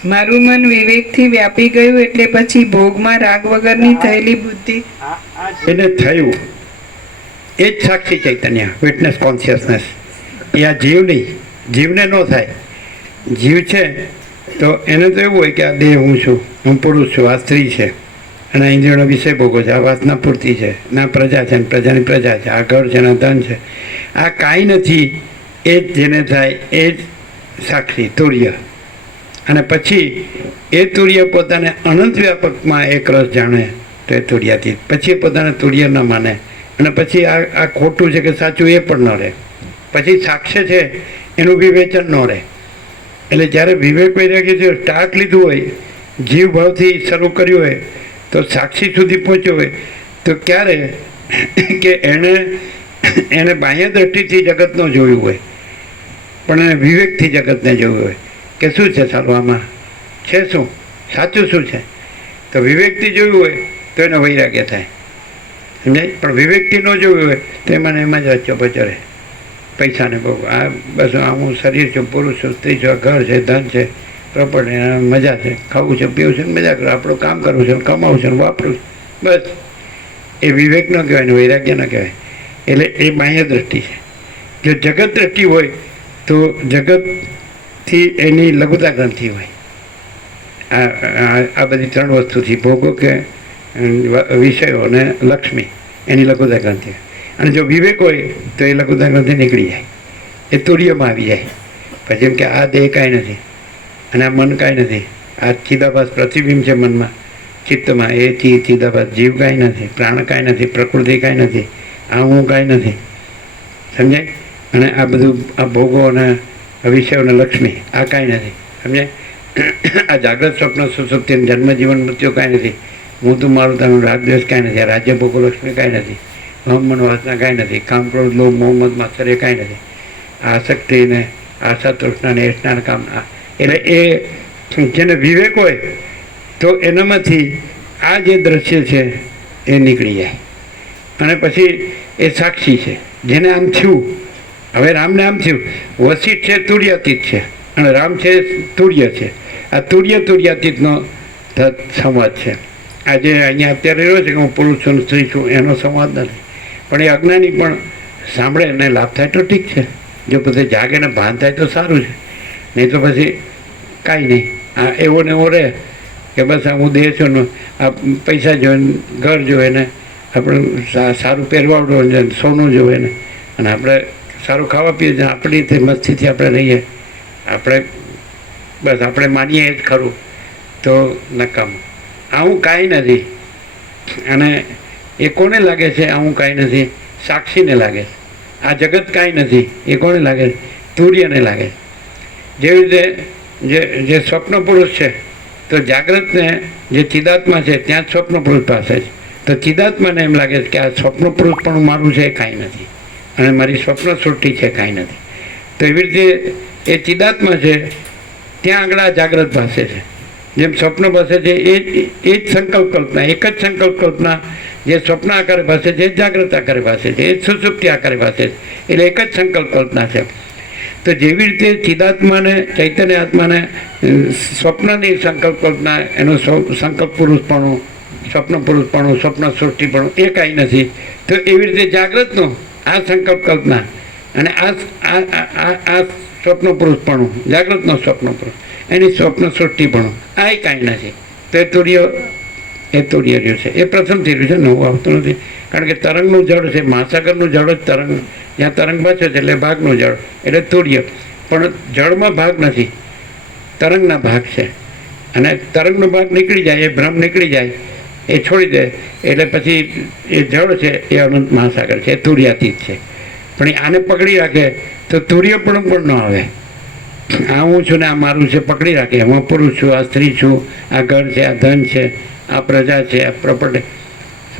મારું મન વિવેકથી વ્યાપી ગયું એટલે પછી ભોગમાં રાગ વગરની થયેલી બુદ્ધિ એને થયું એ જ સાક્ષી ચૈતન્ય, વિટનેસ કોન્શિયસનેસ. એ આ જીવ નહીં, જીવને ન થાય. જીવ છે તો એને તો એવું હોય કે આ દેહ હું છું, હું પુરુષ છું, આ સ્ત્રી છે, અને આ ઇન્દ્રિયોનો વિષય ભોગો છે, આ વાસના પૂર્તિ છે, ના પ્રજા છે, ને પ્રજાની પ્રજા છે, આ ઘર છે, ના ધન છે. આ કાંઈ નથી. એ જ જેને થાય એ જ સાક્ષી તુર્ય. અને પછી એ તુર્ય પોતાને અનંત વ્યાપકમાં એક રસ જાણે તો એ તુર્યાતીત. પછી એ પોતાને તુર્ય ન માને, અને પછી આ ખોટું છે કે સાચું એ પણ ન રહે. પછી સાક્ષ્ય છે એનું વિવેચન ન રહે. એટલે જ્યારે વિવેક વૈરાગ્ય સ્ટાર્ટ લીધું હોય, જીવ ભાવથી શરૂ કર્યું હોય, તો સાક્ષી સુધી પહોંચ્યો હોય, તો ક્યારે કે એને બાહ્ય દ્રષ્ટિથી જગત ન જોયું હોય, પણ એને વિવેકથી જગતને જોયું હોય કે શું છે સારું, આમાં છે શું, સાચું શું છે. તો વિવેકથી જોયું હોય તો એને વૈરાગ્ય થાય, સમજાય. પણ વિવેકથી ન જોયું હોય તો એમાં એમાં જ વચ્ચો બચરે. પૈસાને બહુ આ બસ હું શરીર છું, પુરુષ છું, સ્ત્રી છું, ઘર છે, ધન છે, પ્રોપર્ટી, મજા છે, ખાવું છે, પીવું છે, મજા કરો, આપણું કામ કરવું છે, કમાવું છે, વાપરવું છે, બસ. એ વિવેક ન કહેવાય ને વૈરાગ્ય ન કહેવાય. એટલે એ બાહ્ય દ્રષ્ટિ છે. જો જગત દ્રષ્ટિ હોય તો જગતથી એની લઘુતા ગ્રંથિ હોય. આ બધી ત્રણ વસ્તુથી ભોગો કે વિષયો અને લક્ષ્મી એની લઘુતા ગ્રંથિ હોય. અને જો વિવેક હોય તો એ લઘુતા ગ્રંથિ નીકળી જાય, એ તુર્યમાં આવી જાય. પછી એમ કે આ દેહ કાંઈ નથી અને આ મન કાંઈ નથી, આ ચિદાભાસ પ્રતિબિંબ છે મનમાં ચિત્તમાં, એ ચિદાભાસ જીવ કાંઈ નથી, પ્રાણ કાંઈ નથી, પ્રકૃતિ કાંઈ નથી, આ હું કાંઈ નથી. સમજાય? અને આ બધું આ ભોગો અને વિષયો અને લક્ષ્મી આ કાંઈ નથી. સમજાય? આ જાગ્રત સ્વપ્ન સુસુપ્તિ જન્મ જીવન મૃત્યુ કાંઈ નથી. હું તું મારું તારું રાગદ્વેષ કાંઈ નથી, આ રાજ્ય ભોગો લક્ષ્મી કાંઈ નથી, મન વાસના કાંઈ નથી, કામ ક્રોધ લોભ મોહ મદ માત્સર્ય કાંઈ નથી, આસક્તિ ને આશા તૃષ્ણા ને એષ્ણા કામના. એટલે એ જેને વિવેક હોય તો એનામાંથી આ જે દ્રશ્ય છે એ નીકળી જાય. અને પછી એ સાક્ષી છે જેને આમ થયું. હવે રામને આમ થયું, વસિષ્ઠ છે તુર્યાતીત છે અને રામ છે તુર્ય છે. આ તુર્યાતીતનો સંવાદ છે. આજે અહીંયા અત્યારે રહ્યો છે કે હું પુરુષ છું સ્ત્રી છું એનો સંવાદ નથી, પણ એ અજ્ઞાની પણ સાંભળે અને લાભ થાય તો ઠીક છે. જો પોતે જાગે ને ભાન થાય તો સારું છે, નહીં તો પછી કાંઈ નહીં. આ એવો ને એવો રહે કે બસ આ હું દેહ છું ને આ પૈસા જોઈએ, ઘર જોઈએ ને આપણે સારું પહેરવાડું જોઈએ, સોનું જોઈએ ને અને આપણે સારું ખાવા પીએ છીએ, આપણી રીતે મસ્તીથી આપણે રહીએ, આપણે બસ આપણે માનીએ જ ખરું તો નકામું. આવું કાંઈ નથી. અને એ કોને લાગે છે આવું કાંઈ નથી? સાક્ષીને લાગે છે. આ જગત કાંઈ નથી એ કોને લાગે છે? તુર્યને લાગે છે. જેવી રીતે જે સ્વપ્ન પુરુષ છે તો જાગ્રતને જે ચિદાત્મા છે ત્યાં જ સ્વપ્ન પુરુષ પાસે છે. તો ચિદાત્માને એમ લાગે છે કે આ સ્વપ્ન પુરુષ પણ મારું છે એ કાંઈ નથી અને મારી સ્વપ્ન સૃષ્ટિ છે કાંઈ નથી. તો એવી રીતે એ ચિદાત્મા છે ત્યાં આગળ આ જાગ્રત ભાષે છે. જેમ સ્વપ્ન ભાષે છે એ જ સંકલ્પ કલ્પના, એક જ સંકલ્પ કલ્પના જે સ્વપ્ન આકારે ભાષે છે એ જાગ્રત આકારે ભાષે છે, એ જ સુષુપ્તિ આકારે ભાષે છે. એટલે એક જ સંકલ્પ કલ્પના છે. તો જેવી રીતે ચિદાત્માને ચૈતન્ય આત્માને સ્વપ્નની સંકલ્પ કલ્પના, એનો સંકલ્પ પુરુષપણું, સ્વપ્ન પુરુષપણું, સ્વપ્ન સૃષ્ટિપણું એ કાંઈ નથી. તો એવી રીતે જાગ્રતનો આ સંકલ્પ કલ્પના અને આ સ્વપ્ન પુરુષપણું, જાગ્રતનો સ્વપ્ન પુરુષ, એની સ્વપ્ન સૃષ્ટિપણું આ કાંઈ નથી. તો એ તુર્ય રહ્યું છે. એ પ્રથમથી રહ્યું છે, નવું આવતું નથી. કારણ કે તરંગનું જળ છે, મહાસાગરનું જળ જ તરંગ, જ્યાં તરંગ બચે છે એટલે ભાગનું જળ એટલે તુર્ય. પણ જળમાં ભાગ નથી, તરંગના ભાગ છે. અને તરંગનો ભાગ નીકળી જાય, એ ભ્રમ નીકળી જાય, એ છોડી દે એટલે પછી એ જળ છે એ અનંત મહાસાગર છે, એ તુર્યાતીત છે. પણ આને પકડી રાખે તો તુર્યપણું પણ ન આવે. આ હું છું ને આ મારું છે પકડી રાખે, હું પુરુષ છું, આ સ્ત્રી છું, આ ઘર છે, આ ધન છે, આ પ્રજા છે, આ પ્રોપર્ટી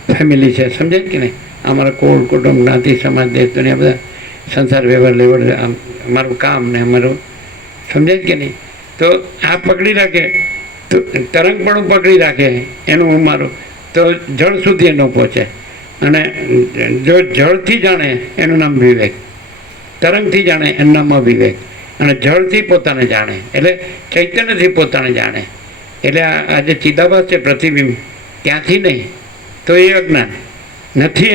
ફેમિલી છે. સમજાય કે નહીં? અમારા કુળ કુટુંબ જ્ઞાતિ સમાજ દેશ દુનિયા બધા સંસાર વ્યવહાર લેવડ અમારું કામ ને અમારું, સમજાય કે નહીં? તો આ પકડી રાખે તો તરંગપણું પકડી રાખે એનું હું મારું, તો જળ સુધી ન પહોંચે. અને જો જળથી જાણે એનું નામ વિવેક, તરંગથી જાણે એનું નામ અવિવેક, અને જળથી પોતાને જાણે એટલે ચૈતન્યથી પોતાને જાણે એટલે આ જે ચિદાભાસ છે પ્રતિબિંબ ત્યાંથી નહીં તો એ અજ્ઞાન નથી.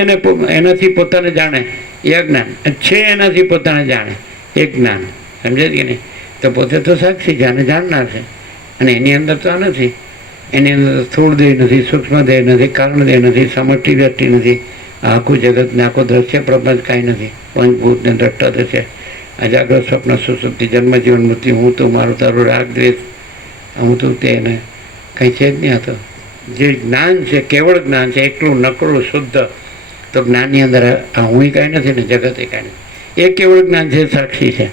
એનાથી પોતાને જાણે એ અજ્ઞાન છે, એનાથી પોતાને જાણે એ જ્ઞાન. સમજે કે નહીં? તો પોતે તો સાક્ષી છે અને જાણનાર છે. અને એની અંદર તો આ નથી. એની અંદર સ્થૂળ દેહ નથી, સૂક્ષ્મ દેહ નથી, કારણ દેહ નથી, સમષ્ટિ વ્યક્તિ નથી, આખું જગત ને આખું દ્રશ્ય પ્રપંચ કાંઈ નથી. પંચભૂત ને દ્રષ્ટા છે. અજાગ્રત સ્વપ્ન સુસુપ્તિ જન્મ જીવન મૃત્યુ, હું તો મારું તારું રાગ દ્વેષ, હું તો તેને કંઈ છે જ નહીં. હતો જે જ્ઞાન છે કેવળ જ્ઞાન છે, એકલું નકળું શુદ્ધ. તો જ્ઞાનની અંદર આ હું કાંઈ નથી ને જગત એ કાંઈ નથી. એ કેવળ જ્ઞાન છે, સાક્ષી છે.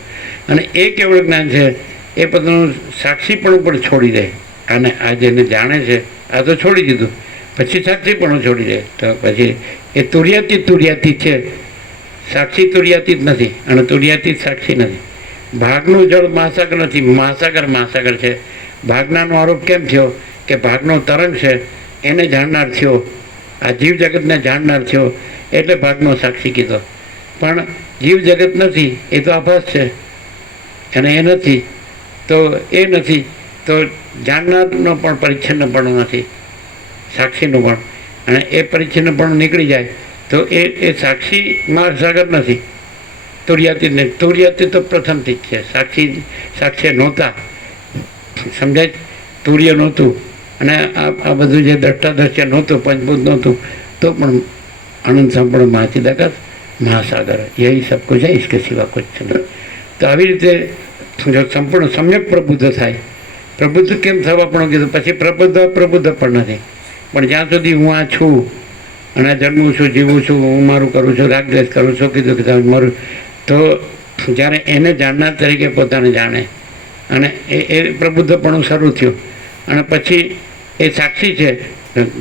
અને એ કેવળ જ્ઞાન છે એ પોતાનું સાક્ષીપણું પણ છોડી દે. અને આ જેને જાણે છે આ તો છોડી દીધું, પછી સાક્ષીપણું છોડી દે. તો પછી એ તુર્યાતીત છે. સાક્ષી તુર્યાતીત નથી અને તુર્યાતીત સાક્ષી નથી. ભાગનું જળ મહાસાગર નથી, મહાસાગર છે. ભાગનાનો આરોપ કેમ થયો? કે ભાગનો તરંગ છે એને જાણનાર થયો, આ જીવ જગતને જાણનાર થયો એટલે ભાગનો સાક્ષી કીધો. પણ જીવ જગત નથી, એ તો આભાસ છે અને એ નથી તો જાણનારનો પણ પરિચ્છન્નપણું નથી, સાક્ષીનું પણ. અને એ પરિચ્છન્નપણું નીકળી જાય તો એ સાક્ષી મહાસાગર નથી. તુર્યાતી ને તુર્યાતી તો પ્રથમથી જ છે. સાક્ષી નહોતા, સમજાય? તુર્ય નહોતું અને આ બધું જે દ્રષ્ટાદ્રશ્ય નહોતું, પંચભૂત નહોતું, તો પણ આનંદ સંપૂર્ણ મહાચિદાકાશ મહાસાગર યહી સબ કુછ है, इसके सिवा कुछ नहीं. તો આવી રીતે જો સંપૂર્ણ સમ્યક પ્રબુદ્ધ થાય, પ્રબુદ્ધ કેમ થવા પણ કીધું, પછી પ્રબુદ્ધ પણ નથી. પણ જ્યાં સુધી હું આ છું અને જન્મું છું, જીવું છું, હું મારું કરું છું, રાગદ્વેષ કરું છું, કીધું કે મારું, તો જ્યારે એને જાણનાર તરીકે પોતાને જાણે અને એ પ્રબુદ્ધપણું શરૂ થયું અને પછી એ સાક્ષી છે.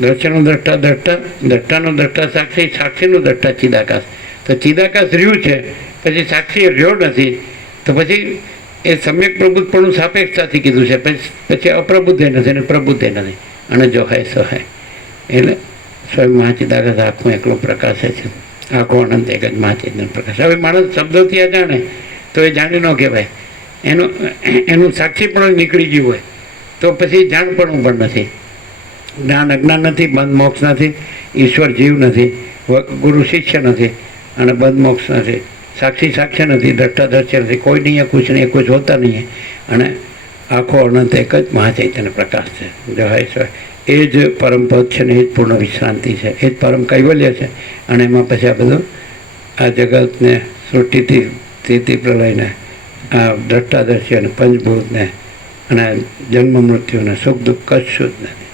દ્રશ્યનો દ્રષ્ટાનો દ્રષ્ટા સાક્ષી, સાક્ષીનો દ્રષ્ટા ચિદાકાશ. તો ચિદાકાશ રહ્યું છે, પછી સાક્ષી રહ્યો નથી, તો પછી એ સમ્યક પ્રબુદ્ધપણું સાપેક્ષતાથી કીધું છે. પછી અપ્રબુદ્ધે નથી અને પ્રબુદ્ધે નથી, અને જો હે સો હે. એટલે સ્વયં મહાચિદાકાશ આખું એકલો પ્રકાશે છે, આખો અનંત એક જ મહાચેતન પ્રકાશ. હવે માણસ શબ્દોથી આ જાણે તો એ જાણી ન કહેવાય, એનું સાક્ષી પણ નીકળી ગયું હોય તો પછી જાણપણું પણ નથી. જ્ઞાન અજ્ઞાન નથી, બંધ મોક્ષ નથી, ઈશ્વર જીવ નથી, ગુરુ શિષ્ય નથી અને બંધ મોક્ષ નથી, સાક્ષી નથી, દ્રષ્ટાદ્રશ્ય નથી, કોઈ નહીં, કુછ નહીં, કુછ હોતા નહીં. અને આખો અનંત એક જ મહાચૈતન્ય પ્રકાશ છે. જય એ જ પરમપદ છે ને એ જ પૂર્ણ વિશ્રાંતિ છે, એ જ પરમ કૈવલ્ય છે. અને એમાં પછી આ બધું આ જગતને સૃષ્ટિથી સ્થિતિ પ્રલયને, આ દ્રષ્ટાદ્રશ્ય અને પંચભૂતને અને જન્મ મૃત્યુને, સુખ દુઃખ કશું જ નથી.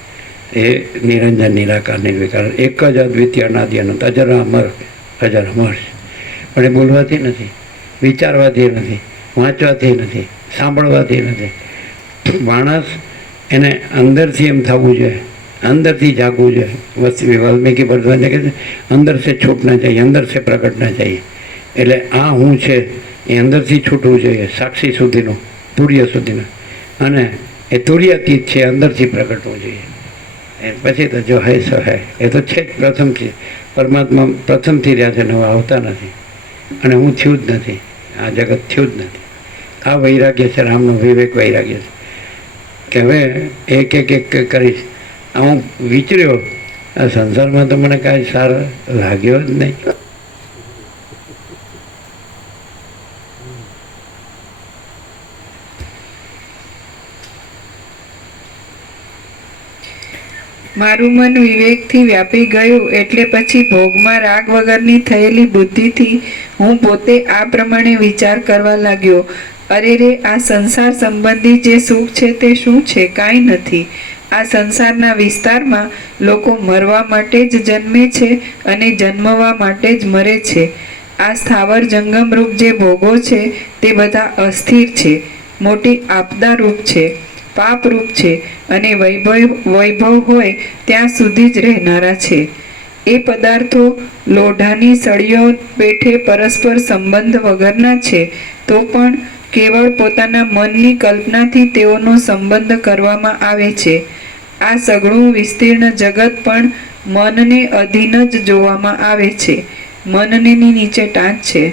એ નિરંજન નિરાકાર નિર્વિકાર એક જ અદ્વિતીય અનાદિ અનંત અજર અમર છે. પણ એ બોલવાથી નથી, વિચારવાથી નથી, વાંચવાથી નથી, સાંભળવાથી નથી. માણસ એને અંદરથી એમ થવું જોઈએ, અંદરથી જાગવું જોઈએ. વાલ્મીકી ભરદ્વાજ કહે છે અંદર સે છૂટના चाहिए, અંદર સે પ્રગટના चाहिए. એટલે આ હું છે એ અંદરથી છૂટવું જોઈએ, સાક્ષી સુધીનું, તુર્ય સુધીનું. અને એ તુર્યાતીત છે, અંદરથી પ્રગટવું જોઈએ. પછી તો જો હે સો હે, એ તો છે જ પ્રથમથી. પરમાત્મા પ્રથમથી રહ્યા છે ને હવે આવતા નથી, અને હું થયું જ નથી, આ જગત થયું જ નથી. આ વૈરાગ્ય છે, રામનો વિવેક વૈરાગ્ય છે કે હવે એક કરીશ. હું વિચર્યો આ સંસારમાં તો મને કાંઈ સારો લાગ્યો જ નહીં. મારું મન વિવેકથી વ્યાપી ગયું એટલે પછી ભોગમાં રાગ વગરની થયેલી બુદ્ધિથી હું પોતે આ પ્રમાણે વિચાર કરવા લાગ્યો, અરે રે, આ સંસાર સંબંધી જે સુખ છે તે શું છે? કાંઈ નથી. આ સંસારના વિસ્તારમાં લોકો મરવા માટે જ જન્મે છે અને જન્મવા માટે જ મરે છે. આ સ્થાવર જંગમરૂપ જે ભોગો છે તે બધા અસ્થિર છે, મોટી આપદારૂપ છે, પાપરૂપ છે અને વૈભવ હોય ત્યાં સુધી જ રહેનારા છે. એ પદાર્થો લોઢાની સળીઓ પેઠે પરસ્પર સંબંધ વગરના છે, તો પણ કેવળ પોતાના મનની કલ્પનાથી તેઓનો સંબંધ કરવામાં આવે છે. આ સઘળું વિસ્તીર્ણ જગત પણ મનને અધીન જ જોવામાં આવે છે. મનને નીચે ટાંચ છે.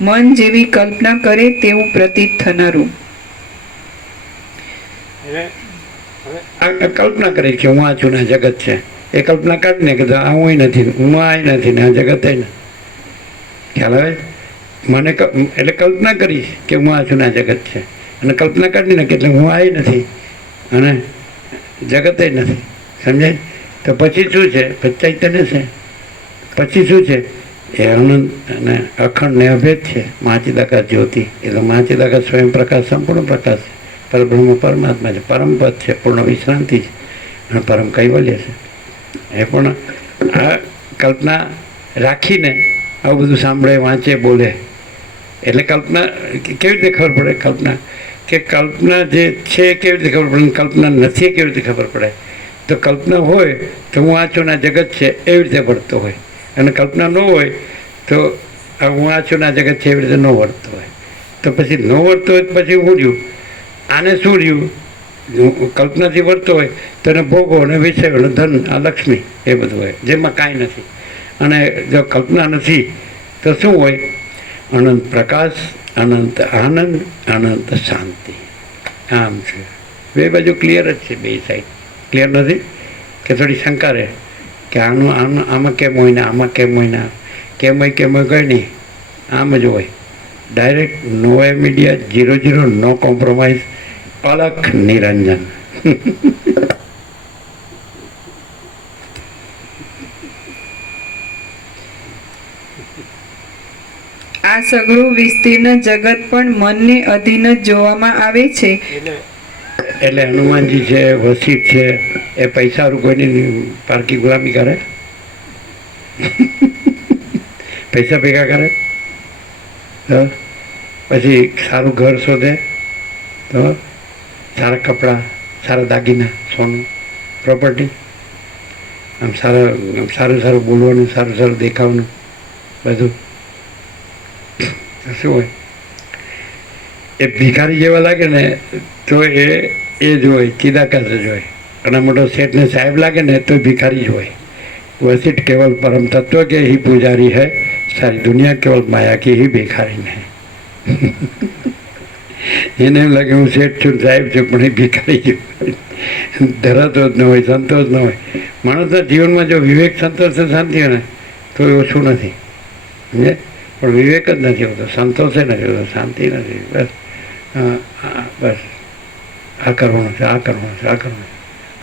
મન જેવી કલ્પના કરે તેવું પ્રતીત થનારું. કલ્પના કરી કે હું આ છું ને જગત છે, એ કલ્પના કાઢીને કે આ હું નથી, હું આ નથી ને આ જગત નથી. ખ્યાલ આવે? મને એટલે કલ્પના કરી કે હું આ છું ને આ જગત છે, અને કલ્પના કાઢીને કે એટલે હું આ નથી અને જગત નથી. સમજાય? તો પછી શું છે? ચૈતન્ય છે. પછી શું છે? એ અનંત અને અખંડ ને અભેદ છે. મહાચિદાકાશ જ્યોતિ, એ તો મહાચિદાકાશ સ્વયં પ્રકાશ, સંપૂર્ણ પ્રકાશ છે. પરબ્રહ્મ પરમાત્મા છે, પરમપદ છે, પૂર્ણ વિશ્રાંતિ છે અને પરમ કૈવલ્ય છે. એ પણ આ કલ્પના રાખીને આવું બધું સાંભળે, વાંચે, બોલે. એટલે કલ્પના કેવી રીતે ખબર પડે? કલ્પના જે છે કેવી રીતે ખબર પડે, કલ્પના નથી કેવી રીતે ખબર પડે? તો કલ્પના હોય તો હું આ છું ને આ જગત છે એવી રીતે વર્તતો હોય, અને કલ્પના ન હોય તો હું આ છું ને આ જગત છે એવી રીતે ન વર્તતો હોય. તો પછી ન વર્તતો હોય પછી હું રહ્યું? આને શું રહ્યું? કલ્પનાથી વર્તતો હોય તો એને ભોગો અને વિષયો અને ધન, આ લક્ષ્મી, એ બધું હોય જેમાં કાંઈ નથી. અને જો કલ્પના નથી તો શું હોય? અનંત પ્રકાશ, અનંત આનંદ, અનંત શાંતિ. આમ છે. બે બાજુ ક્લિયર જ છે, બે સાઈડ. ક્લિયર નથી કે થોડી શંકા રહે કે આમાં કેમ હોય ને આમાં કેમ હોય ને? કેમ હોય કંઈ નહીં. આમ જ હોય. Direct nova media 00 no compromise Alakh Niranjan. આ સઘળું વિસ્તીર્ણ જગત પણ મનને અધીન જ જોવામાં આવે છે. એટલે હનુમાનજી છે, વસિષ્ઠ છે, એ પૈસા કોઈની પારકી ગુલામી કરે? પૈસા ભેગા કરે તો પછી સારું ઘર શોધે, તો સારા કપડાં, સારા દાગીના, સોનું, પ્રોપર્ટી, આમ સારું સારું બોલવાનું, સારું સારું દેખાવાનું, બધું શું હોય? એ ભિખારી જેવા લાગે ને તો એ જ હોય, ચિદાકાશ જ હોય. ઘણા મોટો શેઠ ને સાહેબ લાગે ને તો ભિખારી જ હોય. वशिष्ठ केवल परम तत्व के ही पुजारी है, सारी दुनिया केवल माया की ही भिखारी है. એને એમ લાગે હું શેઠ છું, સાહેબ છું, પણ એ ભિખારી છું. ધરાતો જ ન હોય, સંતોષ ન હોય. માણસના જીવનમાં જો વિવેક, સંતોષ, શાંતિ હોય ને તો એ ઓછું નથી, સમજે? પણ વિવેક જ નથી હોતો, સંતોષ નથી હોતો, શાંતિ નથી. બસ બસ આ કરવાનું છે, આ કરવાનું છે, આ કરવાનું છે,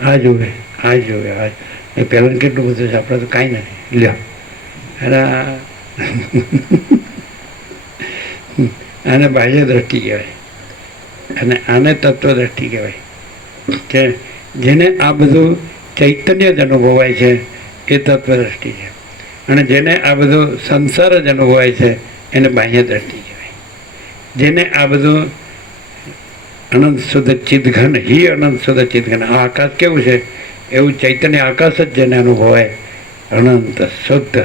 આ જોવે, આ જોવે, આ એ પહેલાં કેટલું બધું છે, આપણે તો કાંઈ નથી. લ્યો આને બાહ્ય દ્રષ્ટિ કહેવાય અને આને તત્વ દ્રષ્ટિ કહેવાય. કે જેને આ બધું ચૈતન્ય જ અનુભવાય છે એ તત્વ દ્રષ્ટિ છે, અને જેને આ બધો સંસાર જ અનુભવાય છે એને બાહ્ય દ્રષ્ટિ કહેવાય. જેને આ બધું અનંત શુદ્ધ ચિદઘન હિ અનંત શુદ્ધ ચિદઘન, આ આકાશ કેવું છે એવું ચૈતન્ય આકાશ જ જેને અનુભવાય, અનંત શુદ્ધ.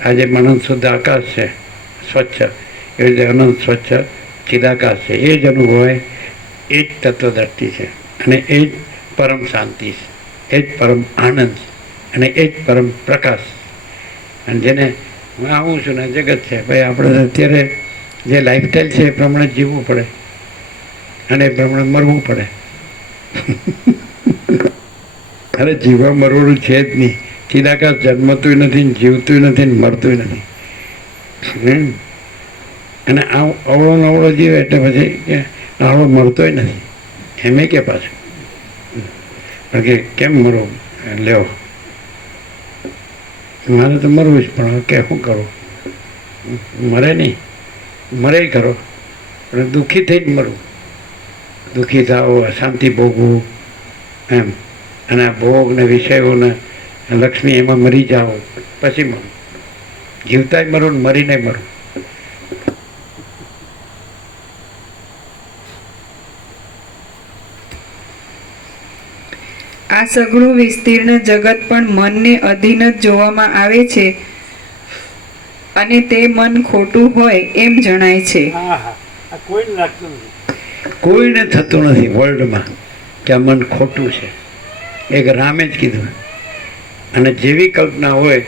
આજે અનંત શુદ્ધ આકાશ છે, સ્વચ્છ, એવી રીતે અનંત સ્વચ્છ ચિદાકાશ છે, એ જ અનુભવાય. એ જ તત્વદ્રષ્ટિ છે અને એ જ પરમ શાંતિ છે, એ જ પરમ આનંદ છે અને એ જ પરમ પ્રકાશ. અને જેને હું આવું છું ને જગત છે, ભાઈ આપણે અત્યારે જે લાઈફસ્ટાઈલ છે એ પ્રમાણે જીવવું પડે અને એ પ્રમાણે મરવું પડે. અરે જીવવા મરવાનું છે જ નહીં. ચિદાકાશ જન્મતું નથી, જીવતું નથી, મરતું નથી. અને આ અવળો નવળો જીવે એટલે પછી કે આવડો મરતોય નથી એમે કે પાછું. પણ કે કેમ મરવું? લેવો મારે તો મરવું જ, પણ કે શું કરું? મરે નહીં, મરે કરો, પણ દુઃખી થઈને મરવું. દુઃખી થાવ, અશાંતિ ભોગવું એમ, અને આ ભોગ ને વિષયોને લક્ષ્મી એમાં મરી જાઓ પછી મરું. જીવતાય મરું ને મરીને મરું. આ સઘળું વિસ્તીર્ણ જગત પણ મનને અધીન જ જોવામાં આવે છે અને તે મન ખોટું હોય એમ જણાય છે. કોઈને થતું નથી વર્લ્ડમાં કે આ મન ખોટું છે. એક રામે જ કીધું. અને જેવી કલ્પના હોય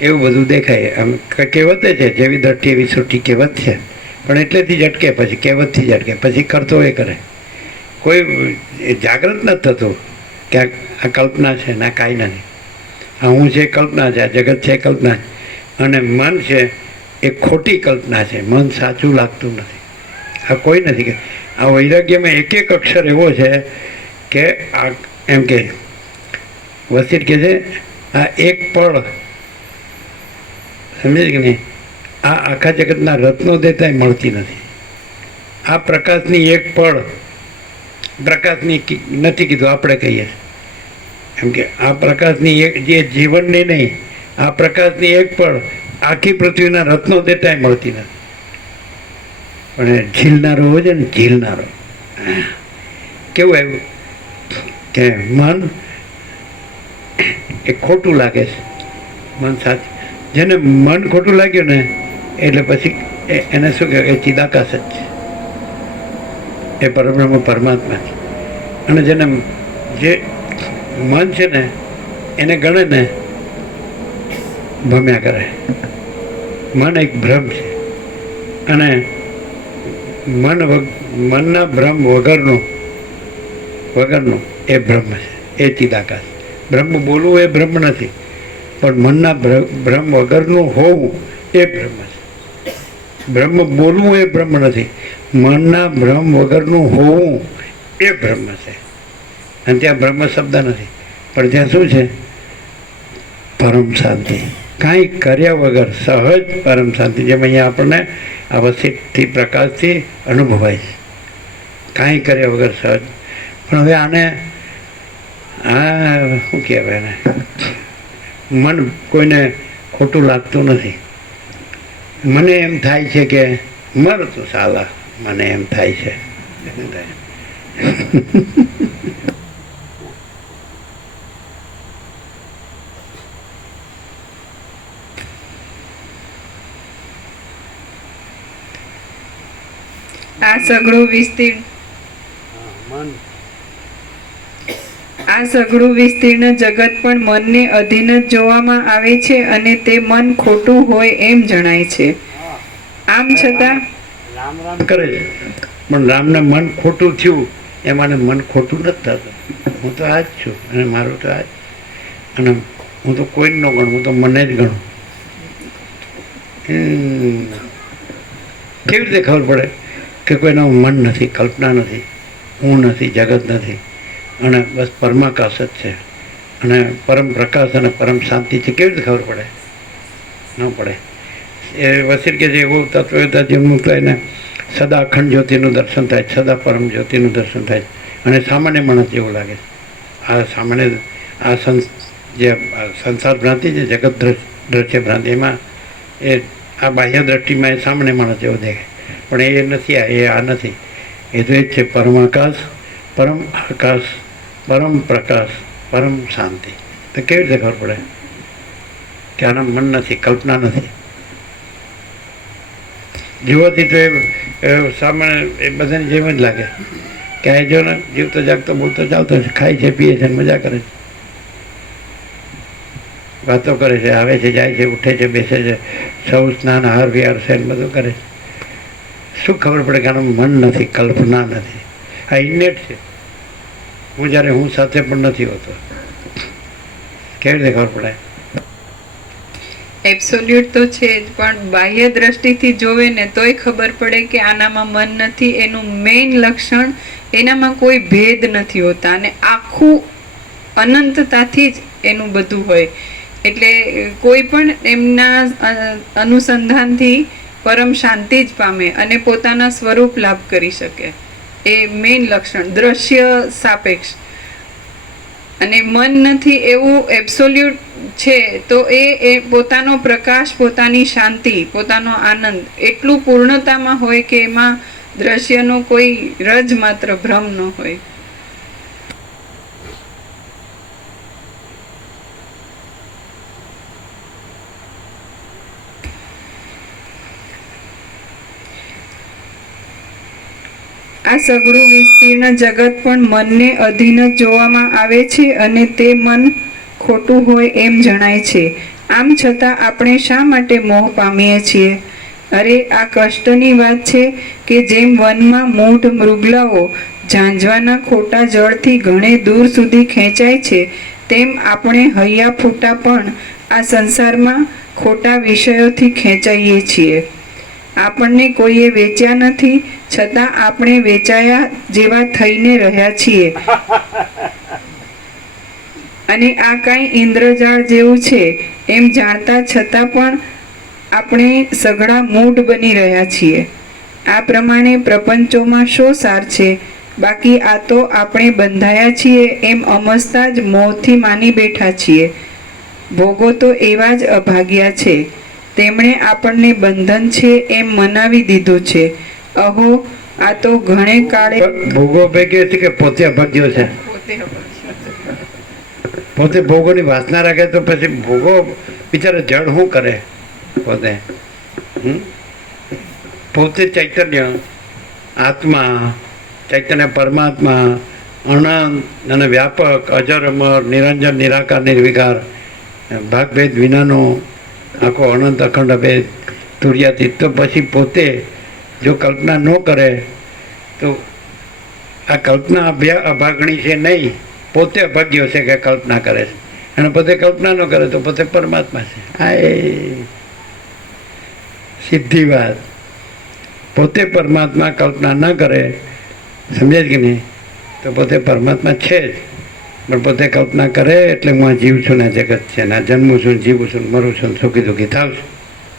એવું બધું દેખાય. આમ કહેવતે છે, જેવી દ્રષ્ટિ એવી સૃષ્ટિ કહેવત છે, પણ એટલેથી જ અટકે, પછી કહેવતથી જ અટકે, પછી કરતો એ કરે. કોઈ જાગૃત નથી થતું કે આ કલ્પના છે ના કાંઈ નથી. આ હું છે કલ્પના છે, આ જગત છે કલ્પના છે, અને મન છે એ ખોટી કલ્પના છે. મન સાચું લાગતું નથી. આ કોઈ નથી કે આ વૈરાગ્યમાં એક એક અક્ષર એવો છે કે આ એમ કે વસિષ્ઠ કહે છે આ એક પળ, સમજે કે નહીં, આ આખા જગતના રત્નો દેતાય મળતી નથી. આ પ્રકાશની એક પળ, પ્રકાશની નથી કીધું, આપણે કહીએ એમ કે આ પ્રકાશની એક જે જીવનની નહીં, આ પ્રકાશની એક પળ આખી પૃથ્વીના રત્નો દેતાય મળતી નથી. પણ એ ઝીલનારો હોય છે ને, ઝીલનારો કેવું આવ્યું કે મન એ ખોટું લાગે છે. મન સાચું, જેને મન ખોટું લાગ્યું ને એટલે પછી એને શું કહેવાય? એ ચિદાકાશ જ છે, એ પરબ્રહ્મ પરમાત્મા છે. અને જેને જે મન છે ને એને ગણે ને ભમ્યા કરે. મન એક ભ્રમ છે, અને મનના ભ્રમ વગરનું એ બ્રહ્મ છે, એ ચિદાકાશ. બ્રહ્મ બોલવું એ બ્રહ્મ નથી, પણ મનના ભ્રમ વગરનું હોવું એ બ્રહ્મ છે. બ્રહ્મ બોલવું એ બ્રહ્મ નથી, મનના ભ્રમ વગરનું હોવું એ બ્રહ્મ છે. અને ત્યાં બ્રહ્મ શબ્દ નથી, પણ ત્યાં શું છે? પરમ શાંતિ, કાંઈ કર્યા વગર સહજ પરમ શાંતિ, જેમ અહીંયા આપણને અવસ્થિતથી પ્રકાશથી અનુભવાય છે, કાંઈ કર્યા વગર સહજ. પણ હવે આને શું કહેવાય એને, મન કોઈને ખોટું લાગતું નથી. મને એમ થાય છે કે મર તો સાલા, મને એમ થાય છે. આ સઘળું વિસ્તીર્ણ જગત પણ મનને અધીન જ જોવામાં આવે છે અને તે મન ખોટું હોય એમ જણાય છે. આમ છતાં રામ રામ કરે છે, પણ રામને મન ખોટું થયું એમાં મન ખોટું નથી થતું. હું તો આ જ છું અને મારું તો આ જ, અને હું તો કોઈ જ ન ગણું, હું તો મને જ ગણું. કેવી રીતે ખબર પડે કે કોઈનું મન નથી, કલ્પના નથી, હું નથી, જગત નથી, અને બસ પરમાકાશ જ છે અને પરમ પ્રકાશ અને પરમ શાંતિ છે? કેવી રીતે ખબર પડે? ન પડે. એ વસીર કે જે એવું તત્વ જેમનું તો એને સદા અખંડ જ્યોતિનું દર્શન થાય, સદા પરમ જ્યોતિનું દર્શન થાય, અને સામાન્ય માણસ જેવું લાગે. આ સામાન્ય આ જે સંસાર ભ્રાંતિ છે, જગત દ્રશ્ય ભ્રાંતિ, એમાં એ આ બાહ્ય દ્રષ્ટિમાં એ સામાન્ય માણસ જેવો દેખાય, પણ એ નથી. આ નથી. એ તો એ જ છે પરમાકાશ, પરમ આકાશ, પરમ પ્રકાશ, પરમ શાંતિ. તો કેવી રીતે ખબર પડે કે આના મન નથી, કલ્પના નથી? જીવોથી તો એ સામાન્ય એ બધાની જેમ જ લાગે કે આ જો ને જીવતો જાગતો બોલતો ચાલતો છે, ખાય છે, પીએ છે, મજા કરે છે, વાતો કરે છે, આવે છે, જાય છે, ઉઠે છે, બેસે છે, સૌ સ્નાન હાર વિહાર છે, બધું કરે છે. શું ખબર પડે કે આનું મન નથી, કલ્પના નથી? આ ઇનેટ છે. હું જ્યારે હું સાથે પણ નથી હોતો, કેવી રીતે ખબર પડે? એબ્સોલ્યુટ તો છે જ, પણ બાહ્ય દ્રષ્ટિથી જોવે ને તોય ખબર પડે કે આનામાં મન નથી. એનું મેઇન લક્ષણ એનામાં કોઈ ભેદ નથી હોતા અને આખું અનંતતાથી જ એનું બધું હોય. એટલે કોઈ પણ એમના અનુસંધાનથી પરમ શાંતિ જ પામે અને પોતાના સ્વરૂપ લાભ કરી શકે. એ મેઇન લક્ષણ દ્રશ્ય સાપેક્ષ. અને મન નથી એવું એબ્સોલ્યુટ છે તો એ પોતાનો પ્રકાશ, પોતાની શાંતિ, પોતાનો આનંદ એટલું પૂર્ણતામાં હોય કે એમાં દ્રશ્યનો કોઈ રજ માત્ર ભ્રમ ન હોય. આ સઘળું વિસ્તીર્ણ જગત પણ મનને અધીન જ જોવામાં આવે છે અને તે મન ખોટું હોય એમ જણાય છે. આમ છતાં આપણે શા માટે મોહ પામીએ છીએ? અરે આ કષ્ટની વાત છે કે જેમ વનમાં મૂઢ મૃગલાઓ ઝાંઝવાના ખોટા જળથી ઘણે દૂર સુધી ખેંચાય છે, તેમ આપણે હૈયા ફૂટા પણ આ સંસારમાં ખોટા વિષયોથી ખેંચાઈએ છીએ. આપણને કોઈએ વેચ્યા નથી, છતાં આપણે વેચાયા જેવા થઈને રહ્યા છીએ. અને આ કાંઈ ઇન્દ્રજાળ જેવું છે એમ જાણતા છતાં પણ આપણે સઘળા મૂઢ બની રહ્યા છીએ. આ પ્રમાણે પ્રપંચોમાં શો સાર છે? બાકી આ તો આપણે બંધાયા છીએ એમ અમસ્તા જ મોહથી માની બેઠા છીએ. ભોગો તો એવા જ અભાગ્યા છે, તેમણે આપણને બંધન છે એમ મનાવી દીધું છે. અહો, આ તો ઘણે કાળે ભોગો ભેગ્યો છે કે પોતે અભાગ્યો છે? પોતે ભોગોની વાસના રાખે તો પછી ભોગો બિચારા જળ શું કરે? પોતે પોતે ચૈતન્ય આત્મા, ચૈતન્ય પરમાત્મા, અનંત અને વ્યાપક, અજર અમર, નિરંજન, નિરાકાર, નિર્વિકાર, ભાગભેદ વિનાનો આખો અનંત અખંડ ભેદ તુર્યાતીત. તો પછી પોતે જો કલ્પના ન કરે તો આ કલ્પના અભાગણી છે નહીં, પોતે અભાગ્યો છે કે કલ્પના કરે છે. અને પોતે કલ્પના ન કરે તો પોતે પરમાત્મા છે. આ એ સીધી વાત. પોતે પરમાત્મા કલ્પના ન કરે, સમજે કે નહીં, તો પોતે પરમાત્મા છે જ, પણ પોતે કલ્પના કરે એટલે હું આ જીવ છું ને આ જગત છે ને આ જન્મું છું ને જીવું છું ને મરું છું ને સુખી દુઃખી થાવ છું,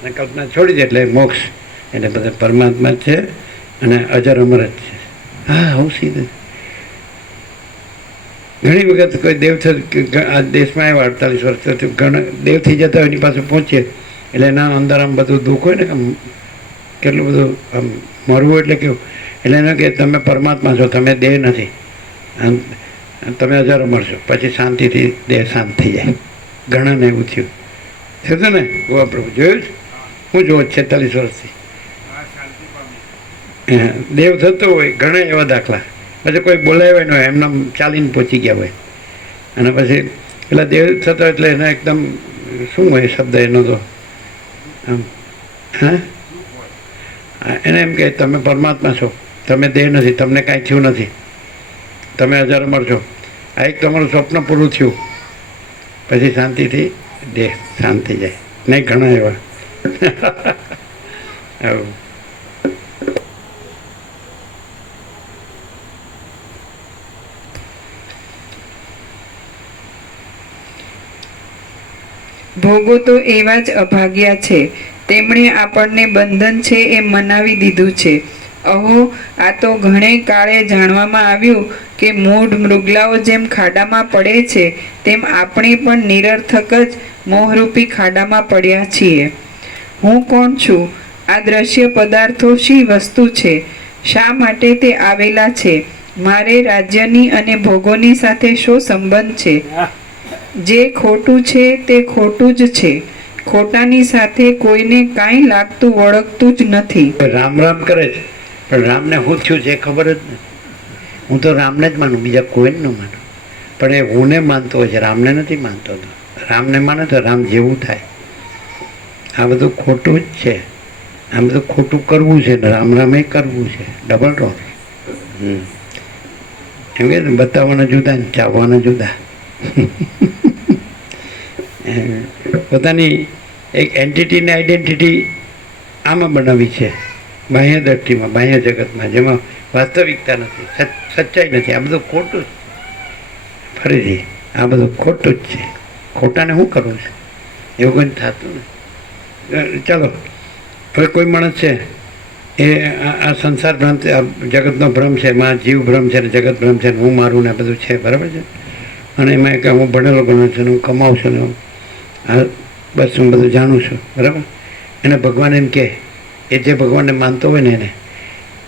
અને કલ્પના છોડી દે એટલે મોક્ષ. એટલે બધે પરમાત્મા જ છે અને અજર અમર જ છે. હા, હું સીધું. ઘણી વખત કોઈ દેવ આ દેશમાં આવ્યા 48 વર્ષથી ઘણા દેવ થઈ જતા હોય એની પાસે પહોંચીએ એટલે એના અંદર આમ બધું દુઃખ હોય ને, આમ કેટલું બધું આમ મરવું એટલે કેવું, એટલે એને કે તમે પરમાત્મા છો, તમે દેહ નથી, આમ તમે અજર અમર છો. પછી શાંતિથી દેહ શાંત થઈ જાય. ઘણાને એવું થયું છે ને, ગોવા પ્રભુ જોયું છે, હું જોઉં 46 વર્ષથી દેવ થતો હોય. ઘણા એવા દાખલા, પછી કોઈ બોલાવ્યા ન હોય, એમને ચાલીને પહોંચી ગયા હોય, અને પછી પેલા દેવ થતો એટલે એને એકદમ શું હોય શબ્દ એનો તો આમ, હા, એને એમ કે તમે પરમાત્મા છો, તમે દેહ નથી, તમને કાંઈ થયું નથી, તમે અજર અમર છો. આ એક તમારું સ્વપ્ન પૂરું થયું, પછી શાંતિથી દેહ શાંત થઈ જાય. નહીં, ઘણા એવા આવું. ભોગો તો એવા જ અભાગ્યા છે, તેમણે આપણને બંધન છે એમ મનાવી દીધું છે. અહો, આ તો ઘણે કાળે જાણવામાં આવ્યું કે મૂઢ મૃગલાઓ જેમ ખાડામાં પડે છે તેમ આપણે પણ નિરર્થક જ મોહરૂપી ખાડામાં પડ્યા છીએ. હું કોણ છું? આ દ્રશ્ય પદાર્થો શી વસ્તુ છે? શા માટે તે આવેલા છે? મારે રાજ્યની અને ભોગોની સાથે શો સંબંધ છે? જે ખોટું છે તે ખોટું જ છે. ખોટાની સાથે કોઈને કાંઈ લાગતું વળગતું જ નથી. રામ રામ કરે છે, પણ રામને શું થયું છે એ ખબર જ નથી. હું તો રામને જ માનું, બીજા કોઈને ન માનું. પણ એ હુંને માનતો હોય છે, રામને નથી માનતો. તો રામને માને તો રામ જેવું થાય. આ બધું ખોટું જ છે. આ બધું ખોટું કરવું છે ને રામ રામે કરવું છે. Double role. એમ કે બતાવવાના જુદા ને ચાવવાના જુદા. પોતાની એક એન્ટિટીને આઈડેન્ટિટી આમાં બનાવી છે, બાહ્ય દ્રષ્ટિમાં, બાહ્ય જગતમાં, જેમાં વાસ્તવિકતા નથી, સચ્ચાઈ નથી. આ બધું ખોટું જ. ફરીથી આ બધું ખોટું જ છે. ખોટાને શું કરવું છે? એવું કંઈ થતું ને. ચાલો, હવે કોઈ માણસ છે એ આ સંસાર ભ્રમ, આ જગતનો ભ્રમ છે, એમાં જીવ ભ્રમ છે ને જગત ભ્રમ છે ને હું મારું ને આ બધું છે, બરાબર છે. અને એમાં કે હું ભણેલો ગણો છું ને હું કમાઉં છું ને આ બસ હું બધું જાણું છું, બરાબર. એને ભગવાન એમ કહે, એ જે ભગવાનને માનતો હોય ને એને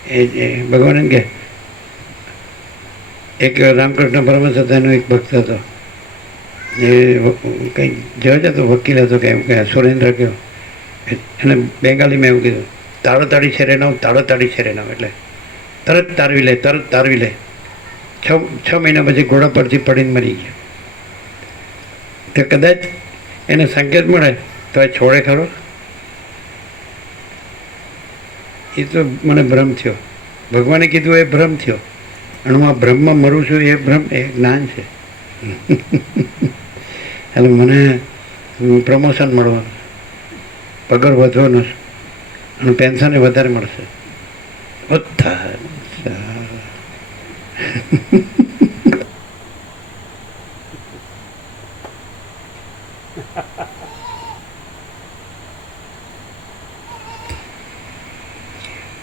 એ ભગવાન એમ કહે. એક રામકૃષ્ણ પરમહંસ હતા, એનો એક ભક્ત હતો, એ કંઈક જજ હતો, વકીલ હતો કે એમ કે સુરેન્દ્ર કહ્યો, એને બેંગાલીમાં એવું કીધું, તાળોતાળી છે રે નાવ, તાળોતાળી છે રે નાવ, એટલે તરત તારવી લે, તરત તારવી લે. 6 મહિના પછી ઘોડા પરથી પડીને મરી ગયા. તો કદાચ એને સંકેત મળે તો એ છોડે ખરો? એ તો મને ભ્રમ થયો, ભગવાને કીધું એ ભ્રમ થયો, અને હું આ ભ્રમમાં મરું છું એ ભ્રમ, એ જ્ઞાન છે. એટલે મને પ્રમોશન મળવાનું, પગાર વધવાનો છે, અને પેન્શન એ વધારે મળશે.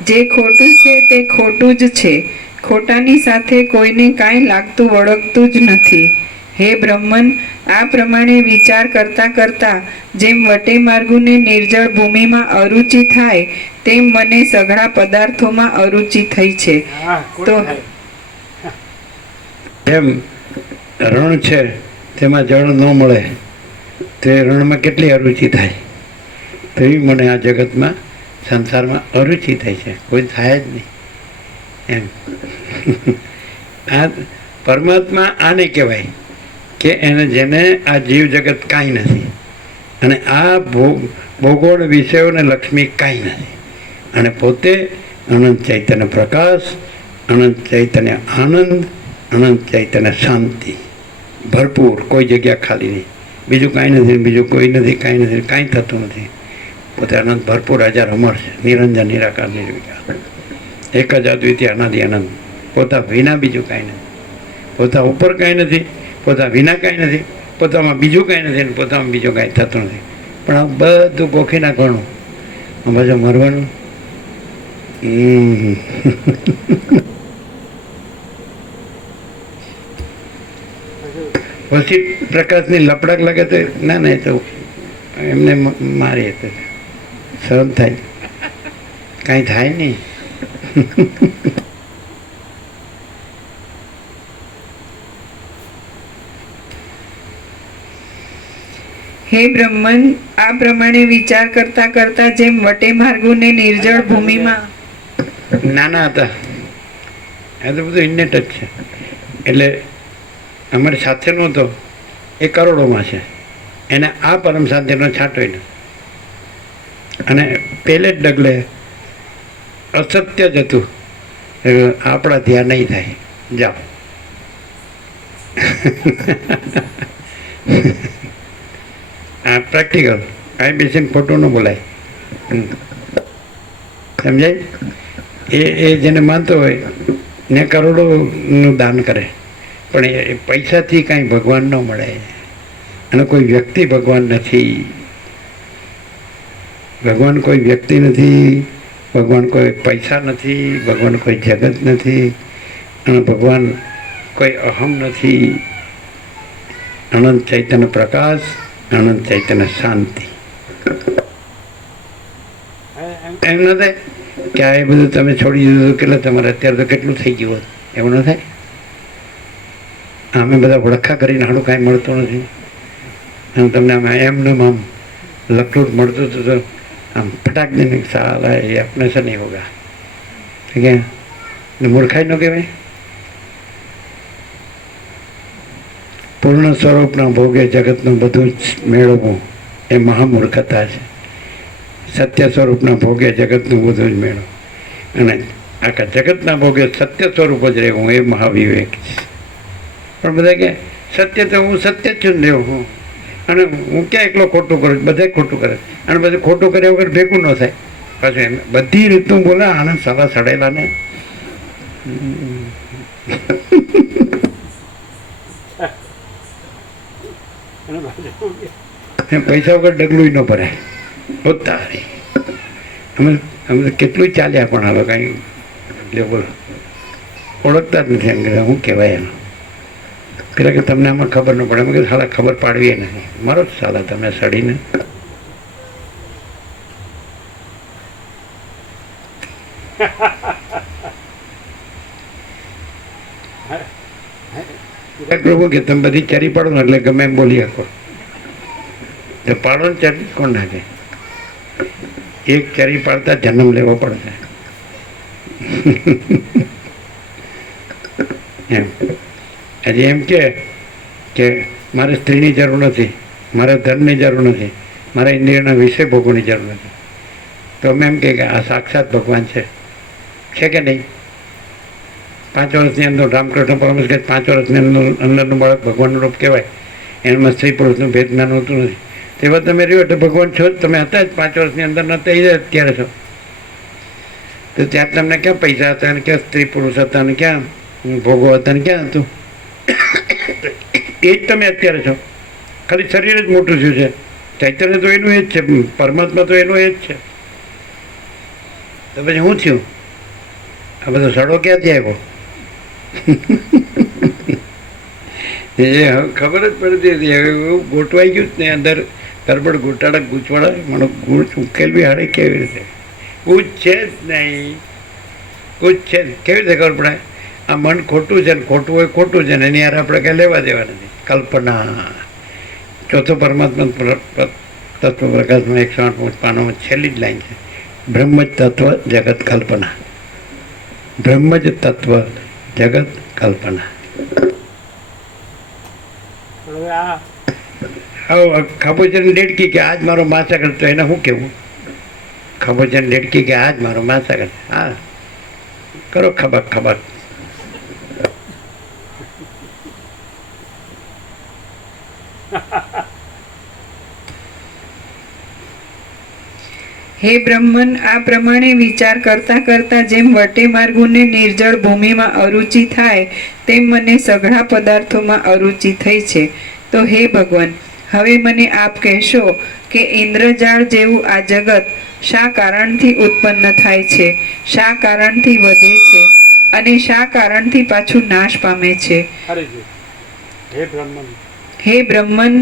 જે ખોટું છે તે ખોટું જ છે. ખોટાની સાથે કોઈને કાંઈ લાગતું વળગતું જ નથી. હે બ્રહ્મન, આ પ્રમાણે વિચાર કરતા કરતા જેમ વટે માર્ગુને નિર્જળ ભૂમિમાં અરુચિ થાય તેમ મને સઘળા પદાર્થોમાં અરુચિ થઈ છે. તો એમ રણ છે તેમાં જળ ન મળે તો એ રણમાં કેટલી અરુચિ થાય, તો એ મને આ જગતમાં સંસારમાં અરુચિ થાય છે, કોઈ થાય જ નહીં એમ. આ પરમાત્મા આને કહેવાય કે એને જેને આ જીવ જગત કાંઈ નથી, અને આ ભોગોળ વિષયોને લક્ષ્મી કાંઈ નથી, અને પોતે અનંત ચૈતન્ય પ્રકાશ, અનંત ચૈતન્ય આનંદ, અનંત ચૈતન્ય શાંતિ, ભરપૂર, કોઈ જગ્યા ખાલી નહીં. બીજું કાંઈ નથી, બીજું કોઈ નથી, કાંઈ નથી, કાંઈ થતું નથી. પોતે અનંત ભરપૂર હાજર અમર છે, નિરંજન નિરાકાર નિર્વિકાર, એક જ અદ્વિતીય અનાદિ અનંત, પોતા વિના બીજું કાંઈ નથી, પોતા ઉપર કાંઈ નથી, પોતા વિના કાંઈ નથી, પોતામાં બીજું કાંઈ નથી ને પોતામાં બીજું કાંઈ થતું નથી. પણ આ બધું ગોખી નાખવાનું, આ બાજુ મરવાનું. પછી પ્રકાશની લપડાક લાગે તો ના ના, એ તો એમને મારી તો સહન થાય, કાંઈ થાય નહીં. હે બ્રહ્મન, આ પ્રમાણે વિચાર કરતા કરતા જેમ વટે માર્ગુને નિર્જળ ભૂમિમાં નાના હતા, એ તો બધું ઇન્નેટ જ છે. એટલે અમારી સાથેનો હતો એ કરોડોમાં છે, એને આ પરમ શાંતિનો છાંટોય ને. અને પહેલે જ ડગલે અસત્ય જ હતું, આપણા ધ્યાન નહીં થાય, જાઓ. આ પ્રેક્ટિકલ, કાંઈ બેસીને ખોટું ન બોલાય, સમજાય? એ જેને માનતો હોય ને કરોડોનું દાન કરે, પણ એ પૈસાથી કાંઈ ભગવાન ન મળે. અને કોઈ વ્યક્તિ ભગવાન નથી, ભગવાન કોઈ વ્યક્તિ નથી, ભગવાન કોઈ પૈસા નથી, ભગવાન કોઈ જગત નથી, અને ભગવાન કોઈ અહમ નથી. અનંત ચૈતન્ય પ્રકાશ, અનંત ચૈતન્ય શાંતિ. એમ ન થાય કે આ એ બધું તમે છોડી દીધું, કેટલા તમારે અત્યારે તો કેટલું થઈ ગયું હોત, એવું ન થાય. અમે બધા વળખા કરીને હાડું કાંઈ મળતું નથી, અને તમને આમ એમને આમ લખલૂટ મળતું હતું તો આમ ફટાક દઈને સાલા એ આપણે સે નહીં હોગા, ઠીક હે, મૂર્ખાઈ ન કહેવાય. પૂર્ણ સ્વરૂપના ભોગે જગતનું બધું જ મેળવવું એ મહામૂર્ખતા છે. સત્ય સ્વરૂપના ભોગે જગતનું બધું જ મેળવવું, અને આખા જગતના ભોગે સત્ય સ્વરૂપ જ રહેવું એ મહાવિવેક છે. પણ બધા કે સત્ય તો હું સત્ય જ છું ને રહેવું હું, અને હું ક્યાં એકલો ખોટું કરું, બધા ખોટું કરે, અને બધું ખોટું કર્યા વગર ભેગું ન થાય. પાછું એમ બધી રીતનું બોલે, આનંદ સારા સડેલા ને. પૈસા વગર ડગલું ન ભરાય હોતા. અમે કેટલું ચાલ્યા, પણ હવે કાંઈ લે બોલો ઓળખતા જ નથી અંગ્રેજ શું કહેવાય એનું. પેલા કે તમને આમાં ખબર ન પડે, એમ કે સાલા ખબર પાડવી નથી, મારો જ સાલા તમે સડીને. પ્રભુ કે તમે બધી ચરી પાડો ને એટલે ગમે એમ બોલી શકો. તો પાડો ને ચરી કોણ નાખે? એક ચરી પાડતા જન્મ લેવો પડશે. એમ હજી એમ કે મારે સ્ત્રીની જરૂર નથી, મારે ધનની જરૂર નથી, મારે ઇન્દ્રિયના વિષય ભોગવવાની જરૂર નથી. તો અમે એમ કે આ સાક્ષાત ભગવાન છે કે નહીં? 5 વર્ષની અંદર રામકૃષ્ણ પરમહંસ કે 5 વર્ષની અંદરનું બાળક ભગવાનનું રૂપ કહેવાય, એમાં સ્ત્રી પુરુષનું ભેદ જ્ઞાન હોતું નથી. તેવા તમે રહ્યો એટલે ભગવાન છો જ. તમે હતા જ 5 વર્ષની અંદર નતા, એ અત્યારે છો. તો ત્યાં તમને ક્યાં પૈસા હતા, અને ક્યાં સ્ત્રી પુરુષ હતા, અને ક્યાં ભોગો હતા, ને ક્યાં હતું? એ જ તમે અત્યારે છો. ખાલી શરીર જ મોટું થયું છે. ચૈતન્ય તો એનું એ જ છે, પરમાત્મા તો એનું એ જ છે. તો પછી શું થયું? આ બધો સડો ક્યાંથી આવ્યો? એ હવે ખબર જ પડતી હતી. હવે એવું ગોઠવાઈ ગયું જ ને અંદર ગરબડ ગોટાળા ગૂંચવાડા મને ઉકેલવી હાડે કેવી રીતે? કુછ છે જ નહીં, કુછ છે જ. કેવી રીતે ખબર પડે? આ મન ખોટું છે ને ખોટું હોય ખોટું છે ને એની યાર આપણે કાંઈ લેવા દેવા નથી. કલ્પના. ચોથો પરમાત્મા તત્વ પ્રકાશમાં 108 પાનામાં છેલ્લી જ લાઈન છે. બ્રહ્મ જ તત્વ જગત કલ્પના. બ્રહ્મ જ તત્વ જગત કલ્પના. ખબોચન દેડકી કે આજ મારો માસાગર, તો એને શું કહેવું? ખબોચન દેડકી કે આજ મારો માસાગર. હા કરો ખબર ખબર. હે બ્રહ્મન, આ પ્રમાણે વિચાર કરતા કરતા જેમ વટે માર્ગોને નિર્જળ ભૂમિમાં અરુચિ થાય તેમ મને સઘળા પદાર્થોમાં અરુચિ થઈ છે. તો હે ભગવાન, હવે મને આપ કહેશો કે ઇન્દ્રજાળ જેવું આ જગત શા કારણથી ઉત્પન્ન થાય છે, શા કારણથી વધે છે અને શા કારણથી પાછું નાશ પામે છે? હે બ્રહ્મન,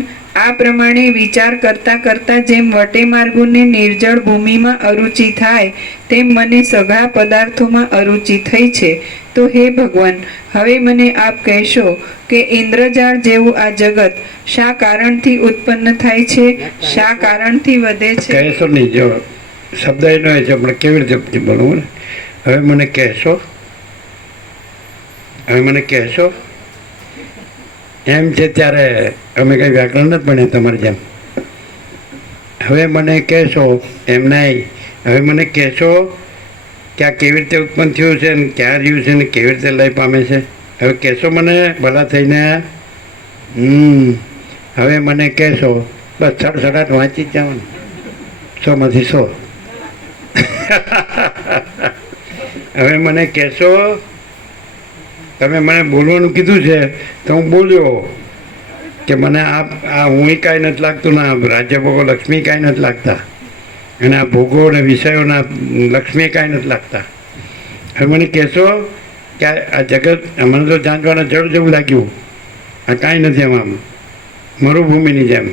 આ પ્રમાણે વિચાર કરતા કરતા જેમ વટે માર્ગોને નિર્જળ ભૂમિમાં અરુચિ થાય તેમ મને સઘળા પદાર્થોમાં અરુચિ થઈ છે. તો હે ભગવાન, હવે મને આપ કહેશો કે ઇન્દ્રજાળ જેવું આ જગત શા કારણથી ઉત્પન્ન થાય છે, શા કારણથી વધે છે? કહેશો નહીં, જો શબ્દ એનો હોય છે, આપણે કેવી રીતે બોલવું ને? હવે મને કહેશો, હવે મને કહેશો એમ છે ત્યારે અમે કંઈ વ્યાકરણ નથી ભણ્યા તમારી જેમ. હવે મને કહેશો એમ નહીં, હવે મને કહેશો કે આ કેવી રીતે ઉત્પન્ન થયું છે ને ક્યાં રહ્યું છે ને કેવી રીતે લય પામે છે. હવે કહેશો મને ભલા થઈને. હવે મને કહેશો, બસ સડસડાટ વાંચી જ જવાનું, 100માંથી 100. હવે મને કહેશો, તમે મને બોલવાનું કીધું છે તો હું બોલ્યો કે મને આ હું કાંઈ નથી લાગતું, ના રાજ્ય ભોગો લક્ષ્મી કાંઈ નથી લાગતા, અને આ ભોગો અને વિષયોના લક્ષ્મી કાંઈ નથી લાગતા. હવે મને કહેશો કે આ જગત મને તો જાણવાના જળ જેવું લાગ્યું, આ કાંઈ નથી આમાં, મરુભૂમિની જેમ.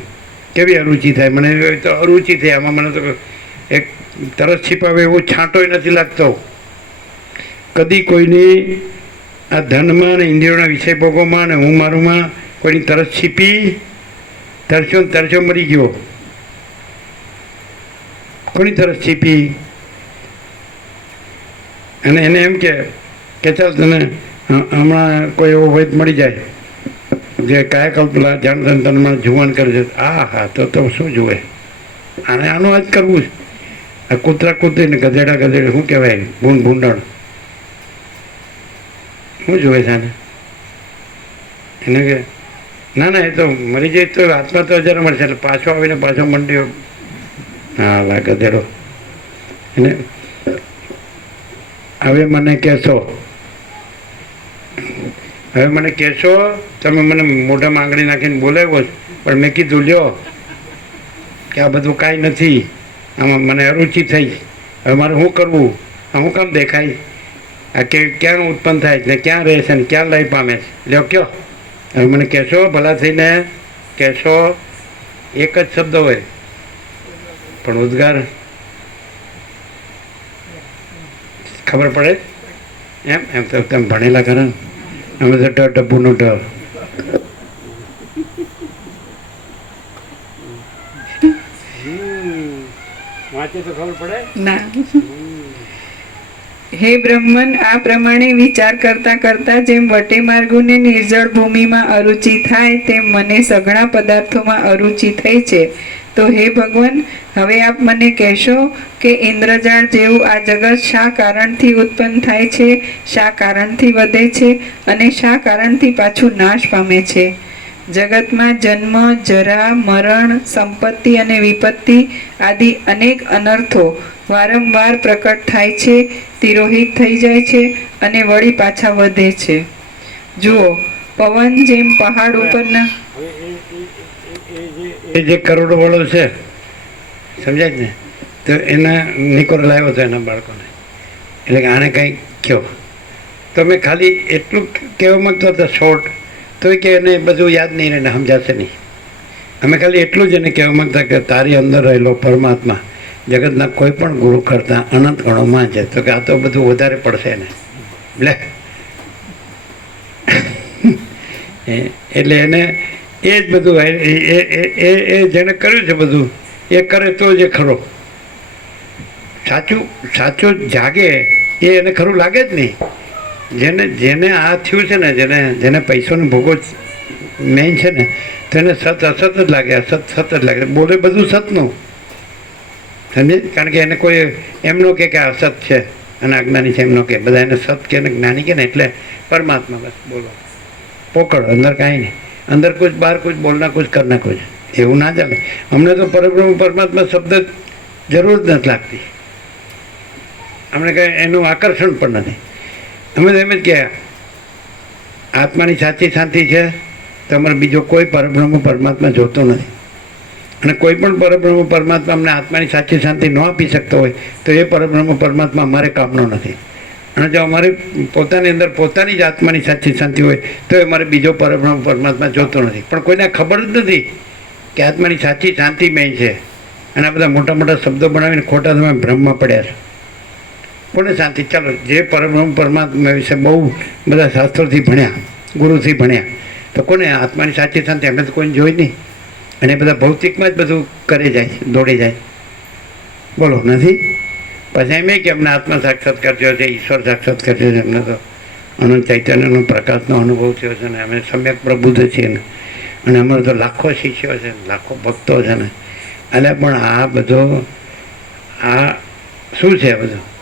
કેવી અરુચિ થાય મને, તો અરુચિ થઈ આમાં. મને તો એક તરસ છીપાવે એવો છાંટોય નથી લાગતો. કદી કોઈની આ ધનમાં અને ઇન્દ્રિયોના વિષય ભોગોમાં અને હું મારુંમાં કોઈની તરસ છીપી, તરસ્યો મરી ગયો. કોની તરસ છીપી? અને એને એમ કે ચાલ તને હમણાં કોઈ એવો વૈદ મળી જાય જે કાયાકલ્પ જાણતા તને મને જુવાન કરે છે. હા તો શું જુએ? આનું આ જ કરવું છે. આ કૂતરા કૂતરી ને ગધેડા ગધેડા શું કહેવાય, ભૂંડણ શું જુએ છે આને? એને કે ના એ તો મરી જાય તો આત્મા તો હજાર મળશે, એટલે પાછો આવીને પાછો મંડ્યો. હા લા ગધેડો. એને હવે મને કહેશો તમે મને મોઢામાં આંગળી નાખીને બોલાવ્યો છો, પણ મેં કીધું લ્યો કે આ બધું કાંઈ નથી, આમાં મને અરુચિ થઈ. હવે મારે શું કરવું? આ શું કામ દેખાય? આ ક્યાં ઉત્પન્ન થાય છે ને ક્યાં રહે છે ને ક્યાં લઈ પામે છે? લ્યો કયો. હવે મને કહેશો, ભલા થઈને કહેશો. એક જ શબ્દ હોય પણ ઉદ્ગાર ખબર પડે એમ તો તમે ભણેલા ખરા ને? અમે તો ડબ્બુનો ડર. વાંચે તો ખબર પડે ના. હે બ્રહ્મન, આ પ્રમાણે વિચાર કરતા કરતા જેમ વટે માર્ગોને નિર્જળ ભૂમિમાં અરુચિ થાય તેમ મને સઘળા પદાર્થોમાં અરુચિ થઈ છે. તો હે ભગવાન, હવે આપ મને કહેશો કે ઇન્દ્રજાળ જેવું આ જગત શા કારણથી ઉત્પન્ન થાય છે, શા કારણથી વધે છે અને શા કારણથી પાછું નાશ પામે છે? જગતમાં જન્મ, જરા, મરણ, સંપત્તિ અને વિપત્તિ આદિ અનેક અનર્થો વારંવાર પ્રકટ થાય છે, તિરોહિત થઈ જાય છે અને વળી પાછા વધે છે. જુઓ, પવન જેમ પહાડ ઉપરના એ જે કરોડો વાળો છે, સમજાય ને? તો એના નિકોર લાવ્યો હતો એના બાળકોને, એટલે કે આને કંઈક કહો. તો મેં ખાલી એટલું કહેવા માંગતો હતો શોર્ટ, તો કે એને બધું યાદ નહીં રહે ને સમજાશે નહીં. અમે ખાલી એટલું જ એને કહેવા માંગતા કે તારી અંદર રહેલો પરમાત્મા જગતના કોઈ પણ ગુરુ કરતાં અનંત ગણોમાં છે. તો કે આ તો બધું વધારે પડશે એને, એટલે એને એ જ બધું એ જેણે કર્યું છે બધું એ કરે તો જ ખરો. સાચું જાગે એ એને ખરું લાગે જ નહીં. જેને આ થયું છે ને, જેને પૈસાનો ભોગો મેઇન છે ને, તો એને સત અસત જ લાગે, અસત સત જ લાગે. બોલે બધું સતનું, સમજે? કારણ કે એને કોઈ એમ ન કે આ અસત છે અને અજ્ઞાની છે એમ ન કે. બધા એને સત કે જ્ઞાની કે ને એટલે પરમાત્મા બસ બોલો પોકળ, અંદર કાંઈ નહીં. અંદર કુછ બહાર કુછ, બોલના કુછ કરના કુછ, એવું ના ચાલે. અમને તો પરબ્રહ્મ પરમાત્મા શબ્દ જરૂર જ નથી લાગતી. અમને કંઈ એનું આકર્ષણ પણ નથી. અમે તો એમ જ કે આત્માની સાચી શાંતિ છે તો અમારે બીજો કોઈ પરબ્રહ્મ પરમાત્મા જોતો નથી. અને કોઈ પણ પરબ્રહ્મ પરમાત્મા અમને આત્માની સાચી શાંતિ ન આપી શકતો હોય તો એ પરબ્રહ્મ પરમાત્મા અમારે કામનો નથી. અને જો અમારી પોતાની અંદર પોતાની જ આત્માની સાચી શાંતિ હોય તો એ અમારે બીજો પરબ્રહ્મ પરમાત્મા જોતો નથી. પણ કોઈને ખબર જ નથી કે આત્માની સાચી શાંતિ મેં છે. અને આ બધા મોટા મોટા શબ્દો બનાવીને ખોટા તમે ભ્રમમાં પડ્યા છો. કોને શાંતિ? ચાલો, જે પરબ્રહ્મ પરમાત્મા વિશે બહુ બધા શાસ્ત્રોથી ભણ્યા, ગુરુથી ભણ્યા, તો કોને આત્માની સાચી શાંતિ? અમે તો કોઈને જોઈ નહીં. અને બધા ભૌતિકમાં જ બધું કરે જાય, દોડી જાય. બોલો, નથી? પછી એમ કે અમને આત્મા સાક્ષાત્કાર થયો છે, ઈશ્વર સાક્ષાત્કાર થયો છે, અમને તો અનંત ચૈતન્યનો પ્રકાશનો અનુભવ થયો છે ને અમે સમ્યક પ્રબુદ્ધ છીએ ને, અને અમારે તો લાખો શિષ્યો છે, લાખો ભક્તો છે ને. એટલે પણ આ બધો આ શું છે બધું?